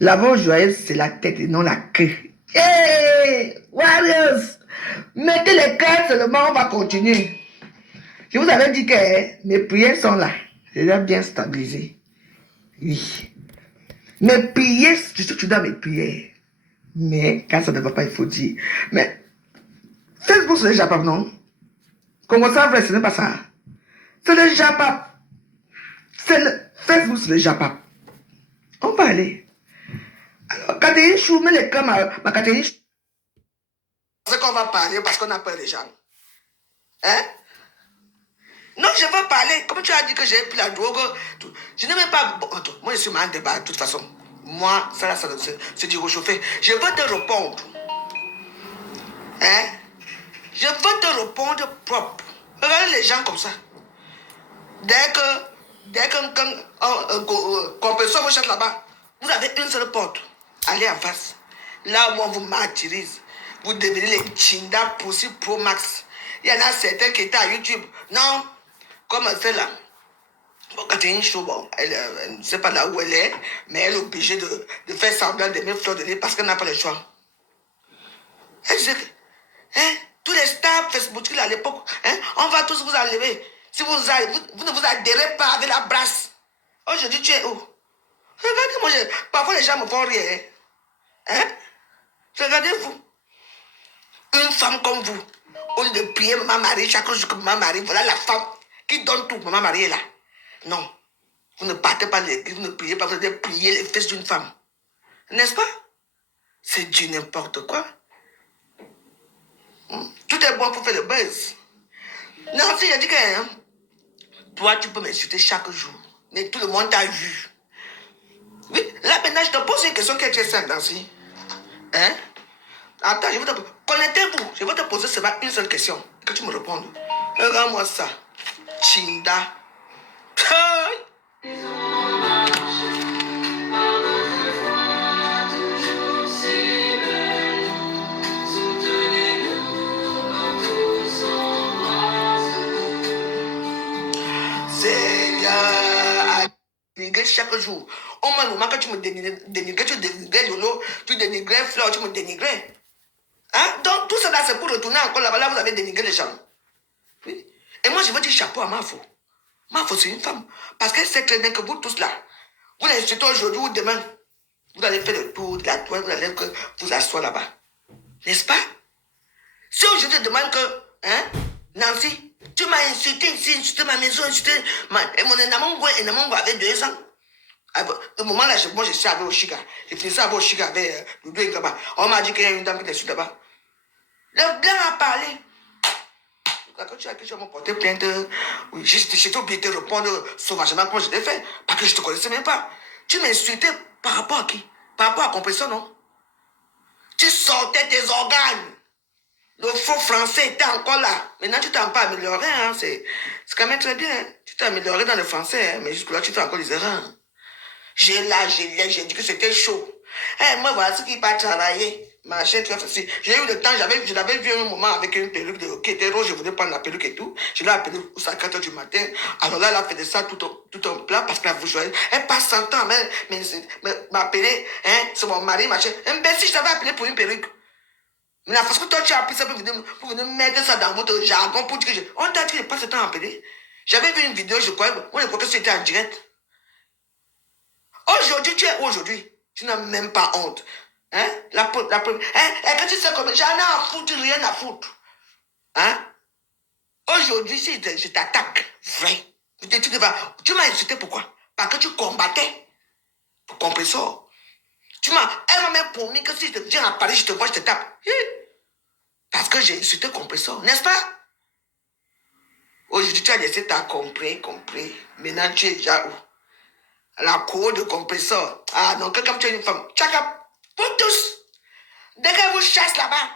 La voix joyeuse, c'est la tête et non la queue. Hey, Warriors, mettez les cœurs seulement, on va continuer. Je vous avais dit que mes prières sont là. Je les ai bien stabilisées. Oui. Mes prières, je suis dans mes prières. Mais quand ça ne va pas, il faut dire. Mais Facebook, c'est le Japon, non? Comment ça, vrai, ce n'est pas ça. C'est le Japon. C'est le Facebook, c'est le Japon. On va aller. Alors, Catherine Chou, mets les cœurs, ma Catherine Chou. C'est qu'on va parler parce qu'on a peur des gens. Hein? Non, je veux parler. Comme tu as dit que j'ai pris la drogue, je n'ai même pas. Bon, attends, moi, je suis mal en débat, de toute façon. Moi, ça, c'est du réchauffé. Je veux te répondre. Hein? Je veux te répondre propre. Regardez les gens comme ça. Dès qu'un compresseur vous chante là-bas, vous avez une seule porte. Allez en face. Là où on vous martyrise, vous devenez les Chinda Pussy Pro Max. Il y en a certains qui étaient à YouTube. Non, comme celle-là. Bon, Catherine Chou, bon, elle ne sait pas là où elle est, mais elle est obligée de faire semblant d'aimer Fleur de Lys parce qu'elle n'a pas le choix. Elle disait, hein, tous les stars Facebook à l'époque, hein, on va tous vous enlever. Si vous ne vous adhérez pas avec la brasse. Aujourd'hui, tu es où? Regardez, moi, parfois les gens me font rire. Hein? Regardez-vous. Une femme comme vous, au lieu de prier Maman Marie chaque jour que Maman Marie, voilà la femme qui donne tout. Maman Marie est là. Non. Vous ne partez pas l'église, vous ne priez pas, vous devez prier les fesses d'une femme. N'est-ce pas? C'est du n'importe quoi. Tout est bon pour faire le buzz. Non, si j'ai dit que hein, toi, tu peux m'insulter chaque jour. Mais tout le monde t'a vu. Oui, là maintenant, je te pose une question qui est très simple, Nancy. Hein? Attends, je vais te... Connectez-vous. Je vais te poser seulement une seule question. Que tu me répondes. Regarde-moi ça. Chinda. Seigneur, dénigrer chaque jour. Au moins, le moment que tu me dénigrais, tu dénigrais Lolo, tu dénigrais Fleur, tu me dénigrais. Hein? Donc, tout ça là, c'est pour retourner encore là-bas. Là, vous avez dénigré les gens. Oui. Et moi, je veux dire chapeau à Mafo. Mafo, c'est une femme. Parce qu'elle sait très bien que vous tous là, vous l'insultez aujourd'hui ou demain. Vous allez faire le tour de la toile, vous allez vous asseoir là-bas. N'est-ce pas? Si aujourd'hui je te demande que, hein, Nancy, tu m'as insulté ici, insulté ma maison, insulté et mon Enamongo avait 2 ans. Au moment là, moi je suis avec Oshiga. Je finissais avec Oshiga avec Doudou et Gaba. On m'a dit qu'il y a une dame qui est là-bas. Le blanc a parlé. Quand tu as que je me porter plainte, oui, j'étais obligé de répondre sauvagement comme je l'ai fait. Parce que je ne te connaissais même pas. Tu m'insultais par rapport à qui? Par rapport à Compression, non? Tu sortais tes organes. Le faux français était encore là. Maintenant, tu t'en pas amélioré. Hein? C'est quand même très bien. Hein? Tu t'es amélioré dans le français, hein? Mais jusque-là, tu fais encore des erreurs. J'ai dit que c'était chaud. Eh, moi, voilà ce qui pas travailler. Ma chaîne, très facile. J'ai eu le temps, je l'avais vu un moment avec une perruque qui était rose, je voulais prendre la perruque et tout. Je l'ai appelée au 4 h du matin. Alors là, elle a fait de ça tout un plat parce qu'elle vous jouait. Elle passe 100 ans, mais m'appeler, hein, c'est mon mari, machin. Imbécile, je t'avais appelé pour une perruque. Mais la façon que toi, tu as appris ça pour venir mettre ça dans votre jargon pour dire que on t'a dit que je passe ce temps à appeler. J'avais vu une vidéo, je crois, on croyait que c'était en direct. Aujourd'hui, tu es aujourd'hui. Tu n'as même pas honte. Hein? Hein? Et que tu sais comme j'en ai à foutre, rien à foutre. Hein? Aujourd'hui, si je t'attaque, vrai. Tu m'as insulté pourquoi? Parce que tu combattais pour compressor. Elle m'a même promis que si je viens à Paris, je te vois, je te tape. Parce que j'ai insulté compressor, n'est-ce pas? Aujourd'hui, tu as laissé ta compris. Maintenant, tu es déjà où? À la cour de compresseur. Ah non, que comme tu es une femme, tchaka, pour tous. Dès qu'elle vous chasse là-bas,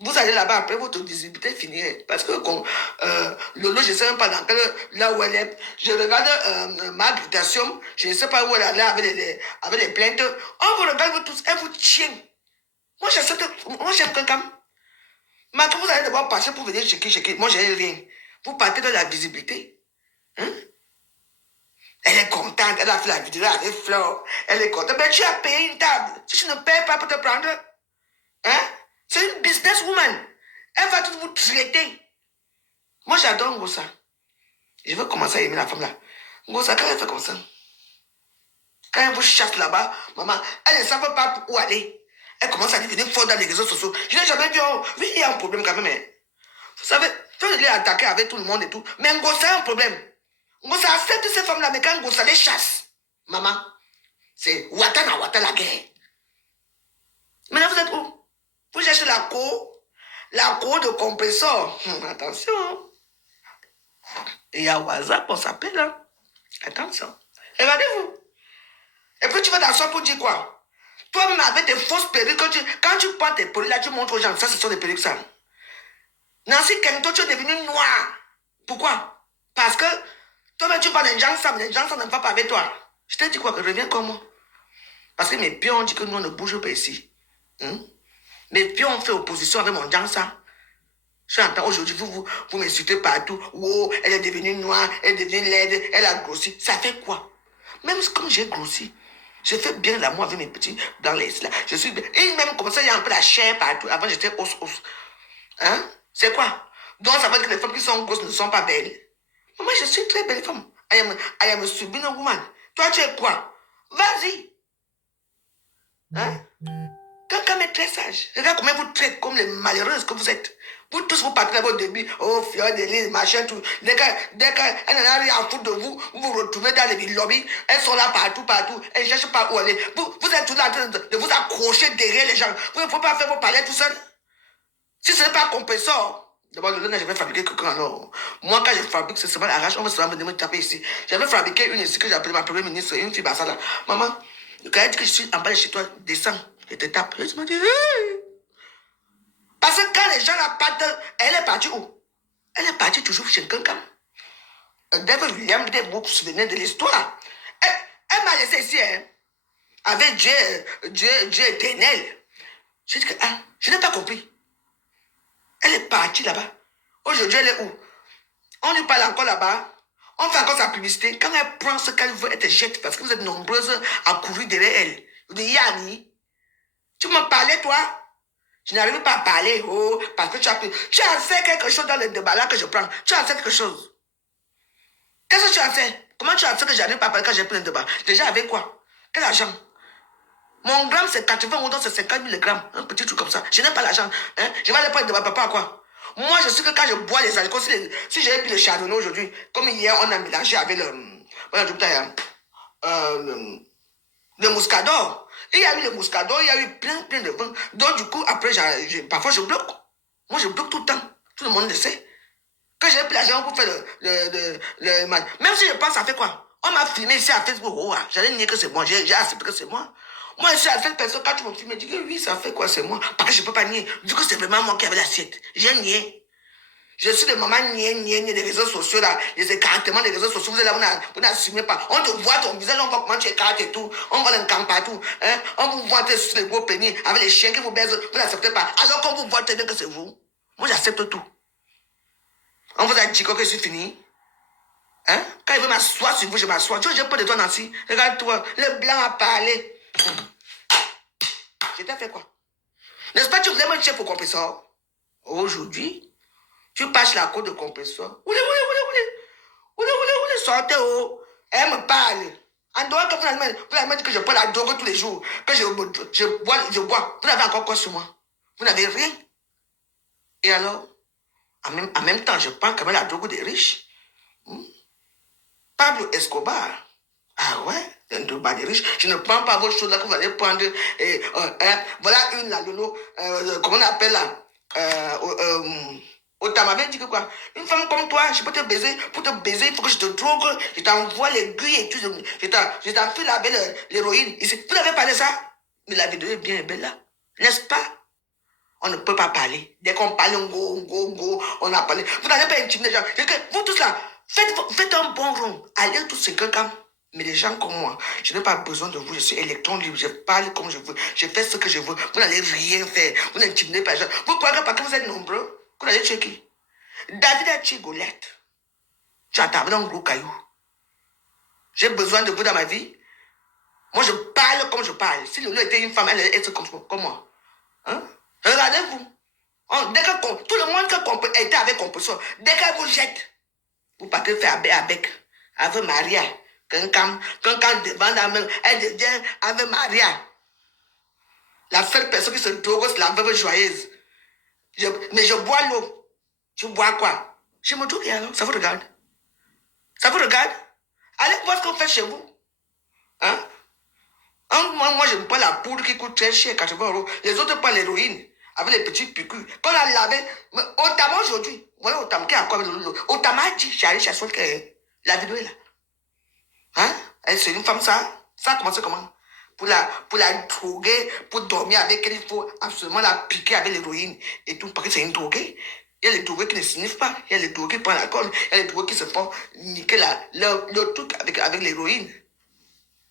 vous allez là-bas, après votre visibilité finirait. Parce que Lolo, je ne sais même pas dans là où elle est. Je regarde ma habitation, je ne sais pas où elle allait avec les plaintes. On vous regarde vous tous, elle vous tient. Moi, j'aime quelqu'un. Maintenant, vous allez devoir passer pour venir checker. Moi, j'ai rien. Vous partez de la visibilité. Hein? Elle est contente, elle a fait la vidéo avec Flore. Elle est contente. Mais tu as payé une table. Si tu ne payes pas pour te prendre, hein? C'est une businesswoman. Elle va tout vous traiter. Moi, j'adore Ngosa. Je veux commencer à aimer la femme là. Ngosa, quand elle fait comme ça, quand elle vous chasse là-bas, maman, elle ne savait pas où aller. Elle commence à devenir forte dans les réseaux sociaux. Je n'ai jamais vu, oh, oui, il y a un problème quand même. Hein. Vous savez, faut les attaquer avec tout le monde et tout. Mais Ngosa a un problème. Ngosa accepte ces femmes-là, mais quand Ngosa les chasse, maman, c'est Ouattana Ouattana la guerre. Maintenant, vous êtes où? Vous cherchez la cour de compresseur. Attention. Il y a WhatsApp, on s'appelle. Hein. Attention. Regardez-vous. Et puis tu vas t'asseoir pour dire quoi? Toi-même avec tes fausses perruques, quand tu prends tes perruques, là, tu montres aux gens, ça, ce sont des perruques, ça. Nancy Kento, tu es devenu noir. Pourquoi? Parce que toi-même, tu parles des gens, ça ne va pas avec toi. Je t'ai dit quoi? Que reviens comme moi. Parce que mes pions ont dit que nous, on ne bouge pas ici. Mes pions ont fait opposition avec mon Jansa. Je entends aujourd'hui, vous m'insultez partout. Wow, elle est devenue noire, elle est devenue laide, elle a grossi. Ça fait quoi? Même comme j'ai grossi, je fais bien l'amour avec mes petits dans les là. Je suis bien. Et même comme ça, il y a un peu la chair partout. Avant, j'étais os. Hein? C'est quoi? Donc, ça veut dire que les femmes qui sont grosses ne sont pas belles. Moi, je suis une très belle femme. I am a submissive woman. Toi, tu es quoi? Vas-y. Hein? Quelqu'un est très sage. Regarde comment vous traitez comme les malheureuses que vous êtes. Vous tous, vous partez à votre début. Oh, Fiona, Denise, machin, tout. Dès qu'elle n'en a rien à foutre de vous, vous vous retrouvez dans les lobbies. Elles sont là partout. Elles ne cherchent pas où aller. Vous êtes toujours en train de vous accrocher derrière les gens. Vous ne pouvez pas faire vos palais tout seul. Si ce n'est pas un compresseur. D'abord, le lendemain, j'avais fabriqué quelqu'un alors. Moi, quand je fabrique, c'est seulement l'arrache. On va seulement venir me taper ici. J'avais fabriqué une ici que j'appelais ma première ministre, une fille basse là. Maman, quand elle dit que je suis en bas de chez toi, descends. Je te tape. Je me dis, hey. Parce que quand les gens la partent, elle est partie où? Elle est partie toujours chez quelqu'un. David William, vous vous souvenez de l'histoire. Elle m'a laissé ici, hein, avec Dieu éternel. Je dis que, ah, je n'ai pas compris. Elle est partie là-bas. Aujourd'hui, elle est où? On lui parle encore là-bas. On fait encore sa publicité. Quand elle prend ce qu'elle veut, elle te jette parce que vous êtes nombreuses à courir derrière elle. Je dis, Yanni, tu m'en parlais, toi? Je n'arrive pas à parler, oh, parce que tu as fait quelque chose dans le débat là que je prends. Tu as fait quelque chose. Qu'est-ce que tu as fait? Comment tu as fait que j'arrive pas à parler quand j'ai pris le débat? Déjà avec quoi? Quel argent? Mon gramme c'est 80 euros, c'est 50 000 grammes. Un petit truc comme ça. Je n'ai pas l'argent. Hein? Je vais aller prendre le débat, papa, quoi? Moi, je sais que quand je bois les alcools, si j'avais pris le chardonnay aujourd'hui, comme hier, on a mélangé avec le muscador. Il y a eu le muscador, il y a eu plein de vin. Donc, du coup, après, parfois, je bloque. Moi, je bloque tout le temps. Tout le monde le sait. Quand j'ai pris l'argent pour faire le mal. Même si je pense, ça fait quoi? On m'a filmé ici à Facebook. Oh, j'allais nier que c'est moi. J'ai accepté que c'est moi. Moi, je suis à cette personne, quand tu me filmes, je dis que oui, ça fait quoi, c'est moi. Parce que je ne peux pas nier. Vu que c'est vraiment moi qui avais l'assiette. J'ai nié. Je suis le maman nié des réseaux sociaux, là, les écartements des réseaux sociaux. Vous n'assumez pas. On te voit ton visage, on voit comment tu écartes et tout. On voit l'encamp partout. Hein? On vous voit sur les gros pénis avec les chiens qui vous baisent. Vous n'acceptez pas. Alors qu'on vous voit très bien que c'est vous. Moi, j'accepte tout. On vous a dit que je suis fini. Hein? Quand il veut m'asseoir sur vous, je m'assois. Tu vois, j'ai peur de toi, Nancy. Regarde-toi. Le blanc a parlé. Je t'ai fait quoi? N'est-ce pas que tu voulais me chef au compresseur? Aujourd'hui, tu passes la côte de compresseur. Oulé, sortez, oh. Elle me parle. En dehors que vous avez dit que je prends la drogue tous les jours, que je bois. Vous n'avez encore quoi sur moi? Vous n'avez rien. Et alors, en même temps, je prends quand même la drogue des riches. Pablo Escobar. Ah ouais, un drogue des riches. Je ne prends pas vos choses là que vous allez prendre. Voilà une là, Lolo. Comment on appelle là? Autant m'avait dit que quoi? Une femme comme toi, je peux te baiser. Pour te baiser, il faut que je te drogue. Je t'envoie l'aiguille et tout. Je t'enfile avec l'héroïne. Vous n'avez parlé de ça? Mais la vidéo est bien belle là. N'est-ce pas? On ne peut pas parler. Dès qu'on parle, on a parlé. Vous n'allez pas intimider les gens. Vous tous là, faites un bon rond. Allez tous c'est quelqu'un. Mais les gens comme moi, je n'ai pas besoin de vous. Je suis électron libre. Je parle comme je veux. Je fais ce que je veux. Vous n'allez rien faire. Vous n'intimidez pas les gens. Vous croyez que parce que vous êtes nombreux, vous allez tuer qui? David a tué Goliath. Tu as tapé dans un gros caillou. J'ai besoin de vous dans ma vie. Moi, je parle comme je parle. Si Lolo était une femme, elle allait être comme moi. Hein? Regardez-vous. Dès que tout le monde qui était avec compulsion, dès qu'elle vous jette, vous partez faire avec Maria. Quand devant la main, elle devient avec Maria. La seule personne qui se drogue, c'est la veuve joyeuse. Mais je bois l'eau. Tu bois quoi? Je me drogue alors. Ça vous regarde? Ça vous regarde? Allez voir ce qu'on fait chez vous. Hein? Moi, je prends la poudre qui coûte très cher, 80 €. Les autres prennent l'héroïne avec les petits piqûres. Quand on a lavé, Otama aujourd'hui, voilà Otama qui a quoi avec le Otama a dit, j'arrive chez soi que la vidéo est là. Hein? C'est une femme, ça? Ça a commencé comment? Pour la droguer, pour dormir avec elle, il faut absolument la piquer avec l'héroïne et tout, parce que c'est une droguée. Il y a les drogués qui ne sniffent pas, il y a les drogués qui prennent l'alcool, il y a les drogués qui se font niquer le truc avec l'héroïne.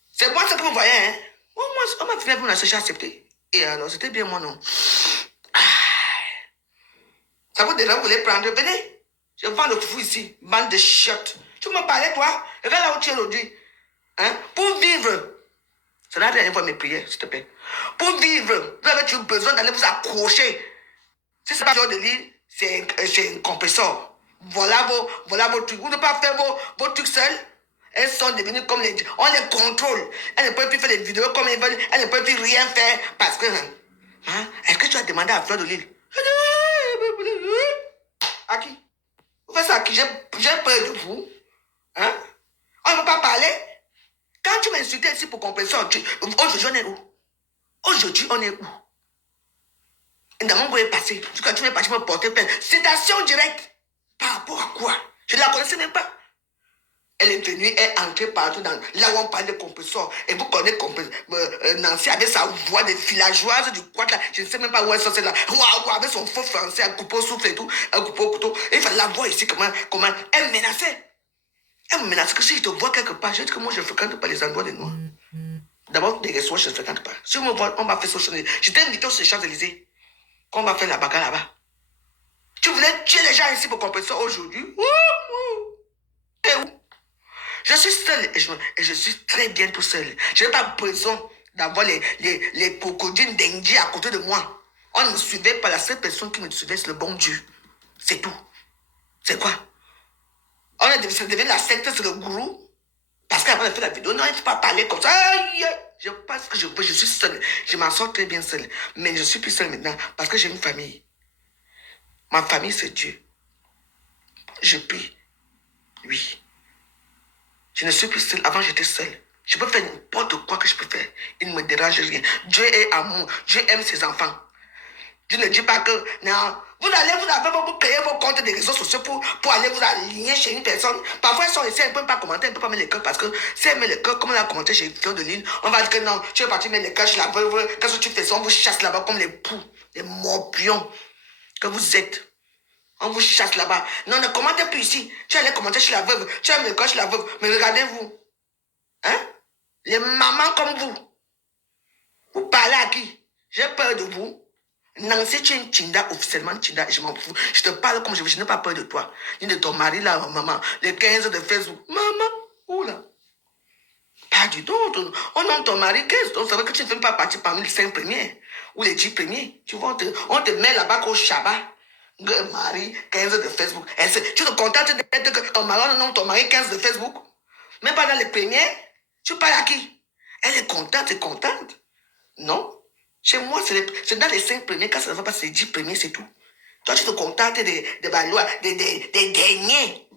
C'est moi ce que vous voyez, hein? Moi, on m'a fait pour j'ai accepté. Et alors, c'était bien moi, non? Ça vous dérange, vous voulez prendre? Venez. Je vends le fou ici, bande de chiottes. Tu me parlais, toi? Regarde là où tu es aujourd'hui. Hein? Pour vivre. C'est la dernière fois mes prières, s'il te plaît. Pour vivre, vous avez besoin d'aller vous accrocher. Si c'est pas genre de l'île, c'est un compresseur. Voilà vos trucs. Vous ne pouvez pas faire vos trucs seuls. Elles sont devenues comme les... On les contrôle. Elles ne peuvent plus faire des vidéos comme elles veulent. Elles ne peuvent plus rien faire parce que... Hein, est-ce que tu as demandé à Fleur de Lille? À qui? Vous faites ça à qui? J'ai peur de vous. Hein? On ne veut pas parler. Quand tu m'insultais ici pour compresseur, aujourd'hui on est où? Aujourd'hui on est où? Dans mon goût est passé. Quand tu m'es parti me porter plainte. Citation directe. Par rapport à quoi? Je ne la connaissais même pas. Elle est venue, elle est entrée partout dans là où on parle de compresseur. Et vous connaissez Nancy avec sa voix de villageoise du quad là. Je ne sais même pas où elle sortait là. Waouh, avec son faux français, elle coupe au souffle et tout. Elle coupe au couteau. Et il fallait la voir ici comment. Elle menaçait. Elle me menaçait que si je te vois quelque part, je dis que moi je ne fréquente pas les endroits des Noirs. D'abord, des restaurants, je ne fréquente pas. Si on me voit, on m'a fait social. J'étais invité aux Champs-Élysées. Qu'on va faire la bagarre là-bas. Tu voulais tuer les gens ici pour compresseur aujourd'hui? T'es où? Je suis seul et je suis très bien tout seul. Je n'ai pas besoin d'avoir les crocodiles d'Indie à côté de moi. On ne me suivait pas. La seule personne qui me suivait, c'est le bon Dieu. C'est tout. C'est quoi? C'est devenu la secte, c'est le gourou. Parce qu'après, on a fait la vidéo. Non, il ne faut pas parler comme ça. Aïe! Je pense que je peux. Je suis seul. Je m'en sors très bien seul. Mais je ne suis plus seul maintenant parce que j'ai une famille. Ma famille, c'est Dieu. Je prie. Oui. Je ne suis plus seul. Avant, j'étais seul. Je peux faire n'importe quoi que je peux faire. Il ne me dérange rien. Dieu est amour. Dieu aime ses enfants. Dieu ne dit pas que, non, vous créer vos comptes des réseaux sociaux pour aller vous aligner chez une personne. Parfois, elles sont ici, elles ne peuvent pas commenter, elles ne peuvent pas mettre les cœurs parce que si elles mettent les cœurs, comme on a commenté chez Fleur de Lille, on va dire que non, tu es parti mettre les cœurs chez la veuve. Qu'est-ce que tu fais ça? On vous chasse là-bas comme les poux, les morpions que vous êtes. On vous chasse là-bas. Non, ne commentez plus ici. Tu allais commenter chez la veuve. Tu as mis le cœur chez la veuve. Mais regardez-vous. Hein? Les mamans comme vous. Vous parlez à qui? J'ai peur de vous. Nancy, tu es une Tinda, officiellement Tinda, je m'en fous. Je te parle comme je veux, je n'ai pas peur de toi. Ni de ton mari là, maman. Les 15 de Facebook. Maman, oula. Pas du tout. On nomme ton mari 15. On savait que tu ne fais pas partie parmi les 5 premiers. Ou les 10 premiers. Tu vois, on te met là-bas qu'au Shabbat. Mari, 15 de Facebook. Tu te contentes d'être que ton mari nomme ton mari 15 de Facebook. Même pas dans les premiers. Tu parles à qui? Elle est contente. Non. Chez moi, c'est dans les 5 premiers. Quand ça ne va pas, c'est les 10 premiers, c'est tout. Toi, tu te contentes des derniers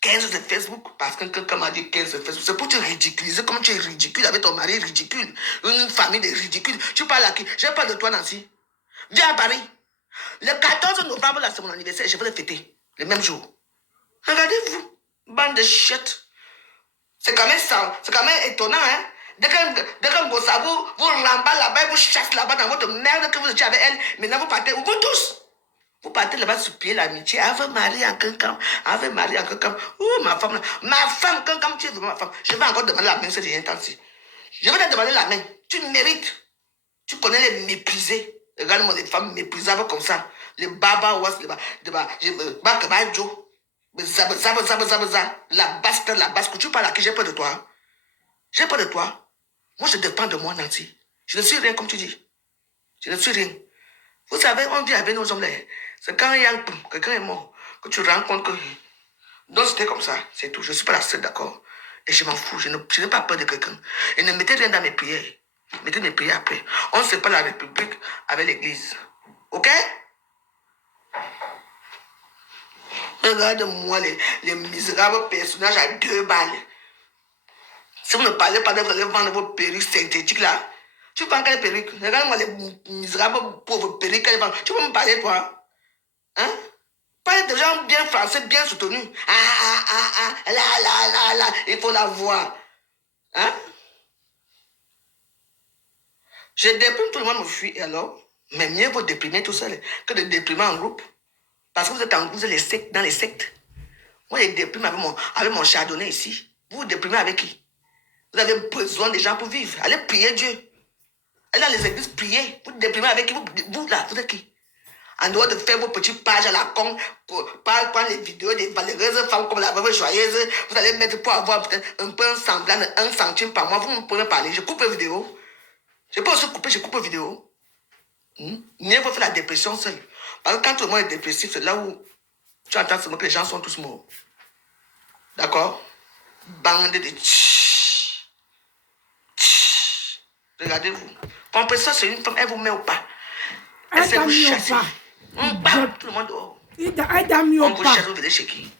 15 de Facebook. Parce que quelqu'un m'a dit 15 de Facebook. C'est pour te ridiculiser comme tu es ridicule avec ton mari ridicule. Une famille de ridicules. Tu parles à qui? Je parle de toi, Nancy. Viens à Paris. Le 14 novembre, là, c'est mon anniversaire. Je vais le fêter. Le même jour. Regardez-vous. Bande de shit. C'est quand même ça. C'est quand même étonnant, hein. Dès qu'un gossa vous remballe là-bas, vous chasse là-bas dans votre merde que vous étiez avec elle, maintenant vous partez, vous tous. Vous partez là-bas sur pied l'amitié. Ave Marie en Cancam. Ave Marie en Cancam. Ouh, ma femme, Cancam, tu es vraiment ma femme. Je vais encore demander la main cette temps-ci. Je vais te demander la main. Tu mérites. Tu connais les mépriser. Regarde-moi les femmes méprisables comme ça. Les babas, la basse, tu parles à qui? J'ai peur de toi. J'ai pas de toi. Moi, je dépends de moi, Nancy. Je ne suis rien, comme tu dis. Je ne suis rien. Vous savez, on dit avec nos hommes, c'est quand il y a quelqu'un est mort, que tu rends compte que... Donc, c'était comme ça, c'est tout. Je ne suis pas la seule, d'accord? Et je m'en fous, je n'ai pas peur de quelqu'un. Et ne mettez rien dans mes prières. Mettez mes prières après. On ne sait pas la République avec l'Église. OK? Regarde-moi les misérables personnages à 2 balles. Si vous ne parlez pas de vous allez vendre vos perruques synthétiques là. Tu vends quelle perruque? Regarde-moi les misérables pauvres perruques qu'elles vendent. Tu peux me parler, toi? Hein? Parle de gens bien français, bien soutenus. Là, il faut la voir. Hein? Je déprime, tout le monde me fuit, et alors? Mais mieux vaut déprimer tout seul que de déprimer en groupe. Parce que vous êtes en groupe, dans les sectes. Moi, je déprime avec mon chardonnay ici. Vous déprimez avec qui? Vous avez besoin des gens pour vivre. Allez prier Dieu. Allez dans les églises prier. Vous déprimez avec qui? Vous là, vous êtes qui? En dehors de faire vos petites pages à la con, pour prendre les vidéos des valeureuses femmes comme la veuve joyeuse, vous allez mettre pour avoir peut-être un peu un semblant de 1 centime par mois. Vous me pouvez parler. Je coupe les vidéos. Je peux aussi couper, je coupe les vidéos. Mieux vaut faire la dépression seule. Parce que quand tout le monde est dépressif, c'est là où tu entends seulement que les gens sont tous morts. D'accord? Bande de tch. Regardez-vous. Compresseur, c'est une femme, elle vous met au pas. Elle sait vous chasser. Tout le monde dehors. On vous chasse, vous venez chez qui?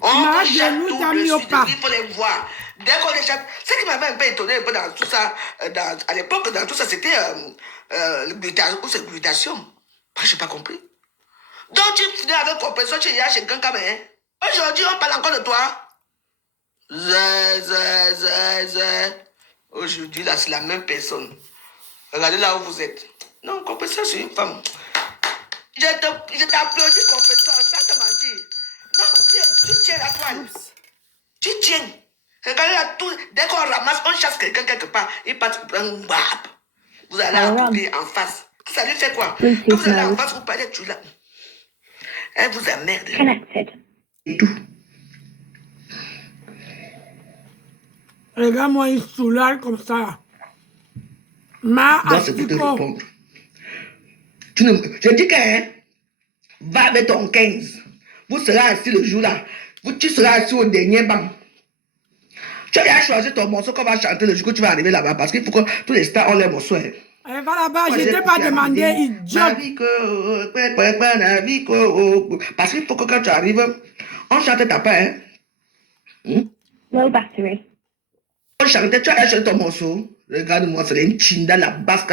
On vous chasse tout de suite, il faut les voir. Dès qu'on les chasse, ce qui m'avait un peu étonné un peu dans tout ça, à l'époque, dans tout ça, c'était glutation. Je n'ai pas compris. Donc tu finis avec compresseur, tu iras chez quelqu'un quand même. Aujourd'hui, on parle encore de toi. Aujourd'hui, là, c'est la même personne. Regardez là où vous êtes. Non, compresseur, c'est une femme. Je t'applaudis, confesseur, ça te mentir. Non, tu tiens la toile. Tu tiens. Regardez là, tout, dès qu'on ramasse, on chasse quelqu'un quelque part, il part pour un bab. Vous allez appuyer en face. Ça lui fait quoi? Quand vous allez en face, vous parlez de là. Elle vous emmerde. Et tout. Regarde-moi une soulard comme ça. Ma Donc, c'est pour te répondre. Je dis que, hein, va avec ton 15. Vous serez assis le jour-là. Tu seras assis au dernier banc. Tu as choisi ton morceau qu'on va chanter le jour que tu vas arriver là-bas. Parce qu'il faut que tous les stars ont leur morceau. Hein. Elle va là-bas, je ne t'ai pas demandé, idiot. Parce qu'il faut que quand tu arrives, on chante ta paix. Hein? Low battery. On chantait, tu as chanté ton morceau. Regarde-moi, c'est une chinda, la basse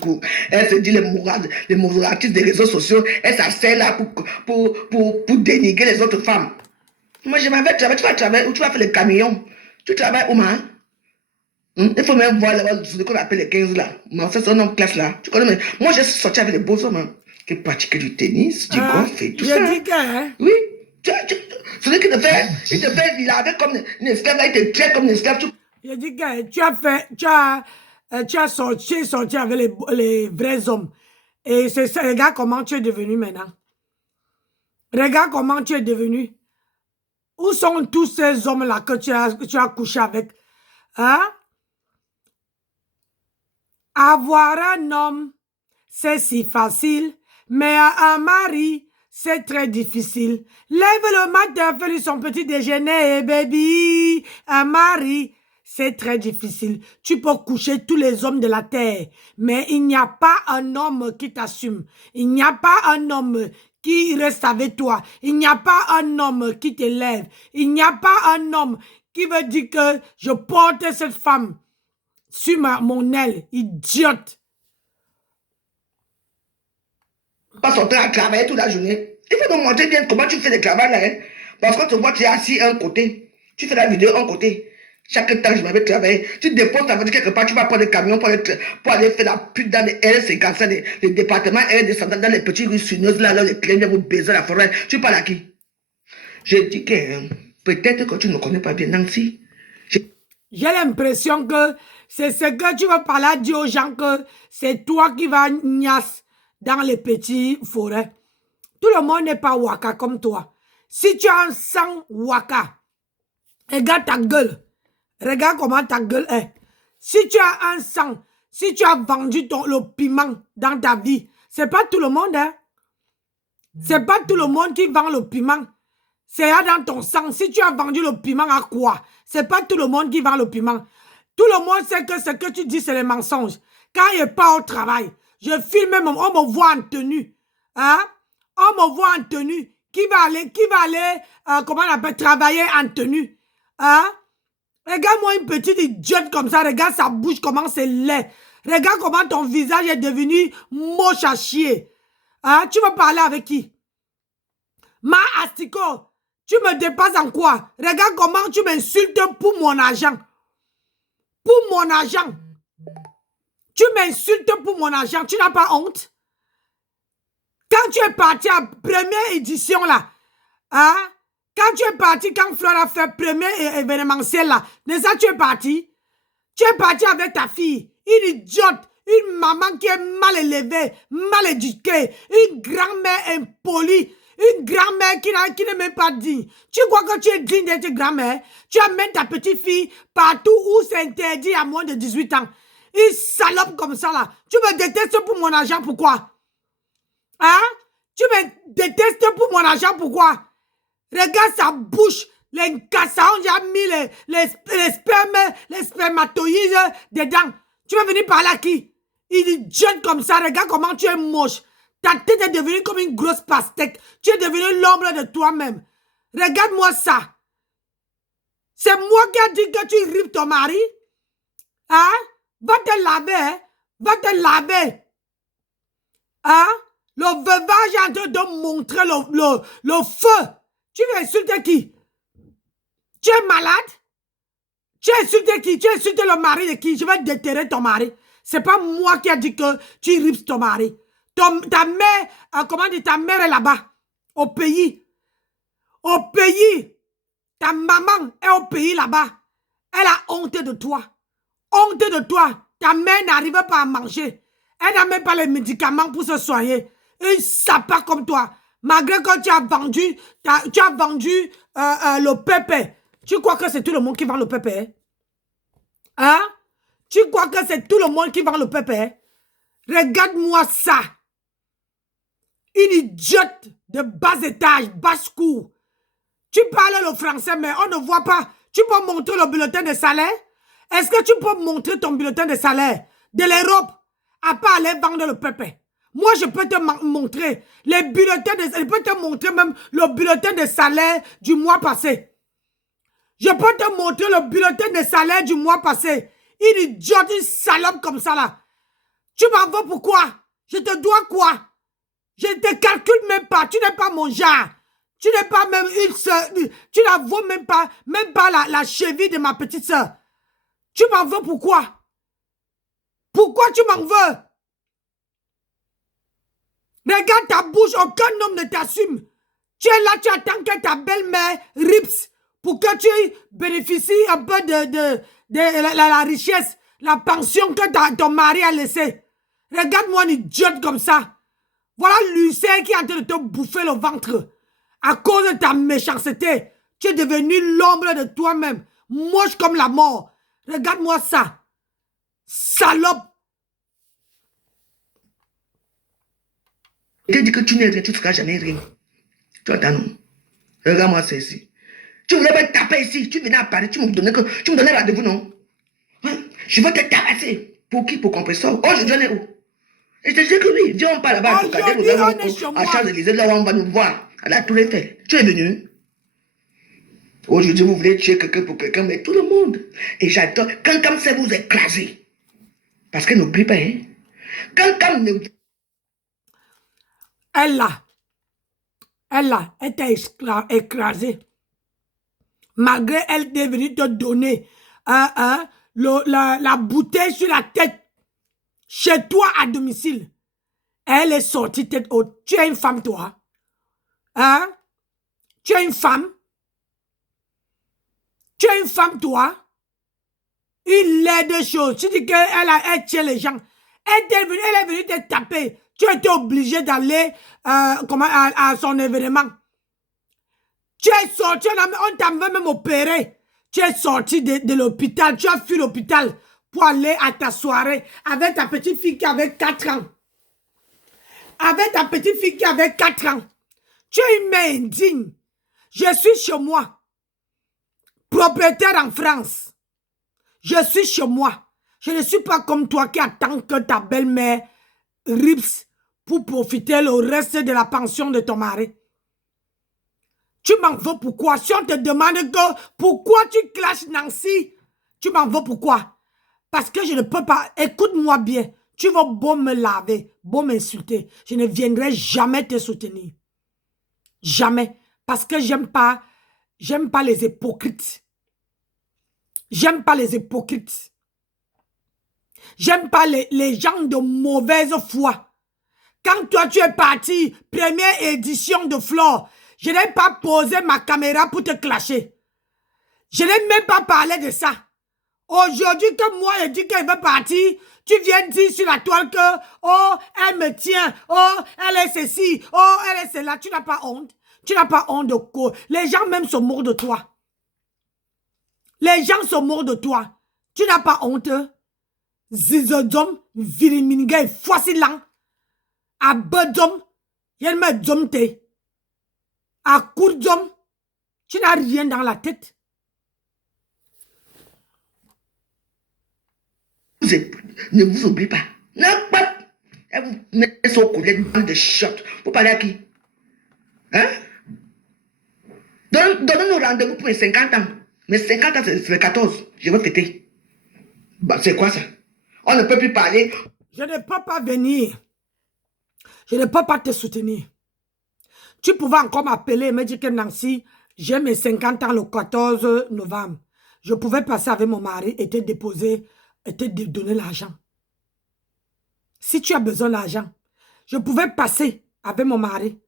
cour. Elle se dit les mouratistes des réseaux sociaux. Elle s'assert là pour dénigrer les autres femmes. Moi, je m'avais travaillé, tu vas travailler, ou tu vas faire les camions. Tu travailles où, man? Il faut même voir là-bas ce qu'on appelle les 15 là. Mais ça, c'est un homme classe là. Tu connais, mais moi, j'ai sorti avec les beaux hommes hein, qui pratiquaient du tennis, du golf et tout ça. Je dis que, hein? Oui. Celui qui te fait, il avait comme une esclave là, il te traite comme une esclave. Je dis que tu as sorti avec les vrais hommes. Et c'est ça, regarde comment tu es devenu maintenant. Regarde comment tu es devenu. Où sont tous ces hommes-là que tu as couché avec? Hein? Avoir un homme, c'est si facile, mais un mari, c'est très difficile. Lève le matin, fais son petit déjeuner, baby. Un mari, c'est très difficile. Tu peux coucher tous les hommes de la terre, mais il n'y a pas un homme qui t'assume. Il n'y a pas un homme qui reste avec toi. Il n'y a pas un homme qui t'élève. Il n'y a pas un homme qui veut dire que je porte cette femme sur mon aile. Idiote. Pas son temps à travailler toute la journée. Il faut nous montrer bien comment tu fais le travail là. Hein? Parce que tu vois, tu es assis à un côté. Tu fais la vidéo un côté. Chaque temps, je m'avais travaillé. Tu déposes ta voiture quelque part, tu vas prendre le camion pour aller faire la pute dans les R55, les départements R descendants dans les petites rues sinueuses là, les clients viennent vous baiser la forêt. Tu parles à qui? Je dis que peut-être que tu ne connais pas bien Nancy. J'ai l'impression que c'est ce que tu veux parler à dire aux gens que c'est toi qui vas niasse dans les petits forêts. Tout le monde n'est pas waka comme toi. Si tu as un sang waka, regarde ta gueule. Regarde comment ta gueule est. Si tu as un sang, si tu as vendu le piment dans ta vie, c'est pas tout le monde, hein. C'est pas tout le monde qui vend le piment. C'est là dans ton sang. Si tu as vendu le piment à quoi? C'est pas tout le monde qui vend le piment. Tout le monde sait que ce que tu dis, c'est les mensonges. Quand il n'est pas au travail, je filme, on me voit en tenue. Hein? On me voit en tenue. Qui va aller, comment on appelle, travailler en tenue? Hein? Regarde-moi une petite idiote comme ça. Regarde sa bouche, comment c'est laid. Regarde comment ton visage est devenu moche à chier. Hein? Tu vas parler avec qui? Ma Astiko, tu me dépasses en quoi? Regarde comment tu m'insultes pour mon argent. Pour mon argent. Tu m'insultes pour mon argent. Tu n'as pas honte? Quand tu es parti à première édition là, hein? Quand tu es parti, quand Fleur a fait premier événementiel là, n'est-ce pas tu es parti? Tu es parti avec ta fille, une idiote, une maman qui est mal élevée, mal éduquée, une grand-mère impolie, une grand-mère qui n'est même pas digne. Tu crois que tu es digne d'être grand-mère? Tu amènes ta petite fille partout où c'est interdit à moins de 18 ans. Une salope comme ça là. Tu me détestes pour mon argent, pourquoi? Hein? Tu me détestes pour mon argent, pourquoi? Regarde sa bouche, les cassons, j'ai mis les spermes, les spermatoïdes dedans. Tu vas venir parler à qui? Il est jeune comme ça, regarde comment tu es moche. Ta tête est devenue comme une grosse pastèque. Tu es devenu l'ombre de toi-même. Regarde-moi ça. C'est moi qui ai dit que tu ripes ton mari? Hein? Va te laver, hein? Va te laver. Hein? Le veuvage est en train de montrer le feu. Tu veux insulter qui? Tu es malade? Tu as insulté qui? Tu as insulté le mari de qui? Je vais déterrer ton mari. C'est pas moi qui ai dit que tu ripes ton mari. Ta mère, comment dire, ta mère est là-bas, au pays. Au pays. Ta maman est au pays là-bas. Elle a honte de toi. Honte de toi. Ta mère n'arrive pas à manger. Elle n'a même pas les médicaments pour se soigner. Une sapa comme toi. Malgré que tu as vendu le pépé. Tu crois que c'est tout le monde qui vend le pépé? Hein? Tu crois que c'est tout le monde qui vend le pépé? Regarde-moi ça. Une idiote de bas étage, basse-cour. Tu parles le français, mais on ne voit pas. Tu peux montrer le bulletin de salaire? Est-ce que tu peux montrer ton bulletin de salaire de l'Europe à pas aller vendre le pépé? Moi, je peux te montrer les bulletins de salaire. Je peux te montrer même le bulletin de salaire du mois passé. Je peux te montrer le bulletin de salaire du mois passé. Une idiote, une salope comme ça là. Tu m'en veux pourquoi? Je te dois quoi? Je ne te calcule même pas. Tu n'es pas mon genre. Tu n'es pas même une soeur. Tu n'en vaux même pas la cheville de ma petite soeur. Tu m'en veux pourquoi? Pourquoi tu m'en veux? Regarde ta bouche, aucun homme ne t'assume. Tu es là, tu attends que ta belle-mère rips pour que tu bénéficies un peu de la richesse, la pension que ton mari a laissée. Regarde-moi une idiote comme ça. Voilà Lucien qui est en train de te bouffer le ventre. À cause de ta méchanceté, tu es devenu l'ombre de toi-même, moche comme la mort. Regarde-moi ça. Salope. Je te dis que tu n'es rien, tu ne feras jamais rien. Tu entends, non? Regarde-moi ça ici. Tu voulais me taper ici, tu venais à Paris, tu me donnais rendez-vous, non? Hein? Je vais te tabasser. Pour qui? Pour compresseur. Oh, je viens où? Et je te dis que oui, viens, on part là-bas à Champs-Élysées, là où on va nous voir. À la Tour Eiffel. Tu es venu? Aujourd'hui, vous voulez tuer quelqu'un pour quelqu'un, mais tout le monde. Et j'adore. Quand c'est vous écraser. Parce que n'oublie pas, hein? Quand Elle t'a écrasé. Malgré elle est venue te donner la bouteille sur la tête. Chez toi, à domicile. Elle est sortie tête haute. Tu es une femme, toi. Hein? Tu es une femme? Tu es une femme, toi? Une laide chose. Tu dis qu'elle tient les gens. Elle est venue te taper. Tu étais obligé d'aller à son événement. Tu es sorti, on t'a même opéré. Tu es sorti de l'hôpital, tu as fui l'hôpital pour aller à ta soirée avec ta petite fille qui avait 4 ans. Avec ta petite fille qui avait 4 ans. Tu es une mère indigne. Je suis chez moi. Propriétaire en France. Je suis chez moi. Je ne suis pas comme toi qui attends que ta belle-mère rips pour profiter le reste de la pension de ton mari. Tu m'en veux pourquoi? Si on te demande que pourquoi tu clashes Nancy, tu m'en veux pourquoi? Parce que je ne peux pas. Écoute-moi bien. Tu vas beau me laver, beau m'insulter. Je ne viendrai jamais te soutenir. Jamais. Parce que j'aime pas les hypocrites. J'aime pas les hypocrites. J'aime pas les gens de mauvaise foi. Quand toi tu es parti, première édition de Flore, je n'ai pas posé ma caméra pour te clasher. Je n'ai même pas parlé de ça. Aujourd'hui que moi je dis qu'elle veut partir, tu viens dire sur la toile que oh, elle me tient, oh, elle est ceci, oh, elle est cela. Tu n'as pas honte. Tu n'as pas honte de quoi. Les gens même se moquent de toi. Les gens se moquent de toi. Tu n'as pas honte. Zizodom, viriminga, foisilang. A bedom, yel me domte. À courdom, tu n'as rien dans la tête. Ne vous oubliez pas. Non, pas. Elle vous met son collet dans de shot. Pour parler à qui? Hein? Donnez-nous rendez-vous pour mes 50 ans. Mes 50 ans, c'est 14. Je vais fêter. Bah, c'est quoi ça? On ne peut plus parler. Je ne peux pas venir. Je ne peux pas te soutenir. Tu pouvais encore m'appeler et me dire que Nancy, j'ai mes 50 ans le 14 novembre. Je pouvais passer avec mon mari et te déposer, et te donner l'argent. Si tu as besoin d'argent, je pouvais passer avec mon mari,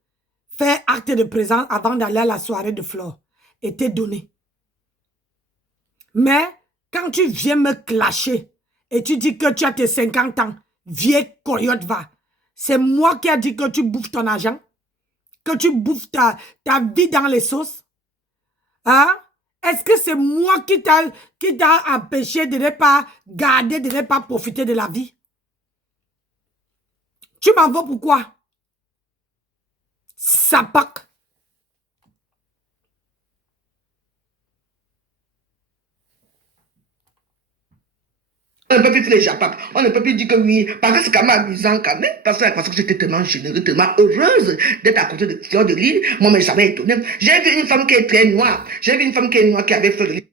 faire acte de présence avant d'aller à la soirée de Flore et te donner. Mais quand tu viens me clasher et tu dis que tu as tes 50 ans, vieille coyote va, c'est moi qui ai dit que tu bouffes ton argent, que tu bouffes ta vie dans les sauces. Hein? Est-ce que c'est moi qui t'a empêché de ne pas garder, de ne pas profiter de la vie? Tu m'en veux pourquoi? Sapak. On ne peut plus faire les japap. On ne peut plus dire que oui. Parce que c'est quand même amusant quand même. Parce que j'étais tellement généreuse, tellement heureuse d'être à côté de Fleur de Lys. Moi, mais ça m'a étonné. J'ai vu une femme qui est très noire. J'ai vu une femme qui est noire qui avait Fleur de Lys.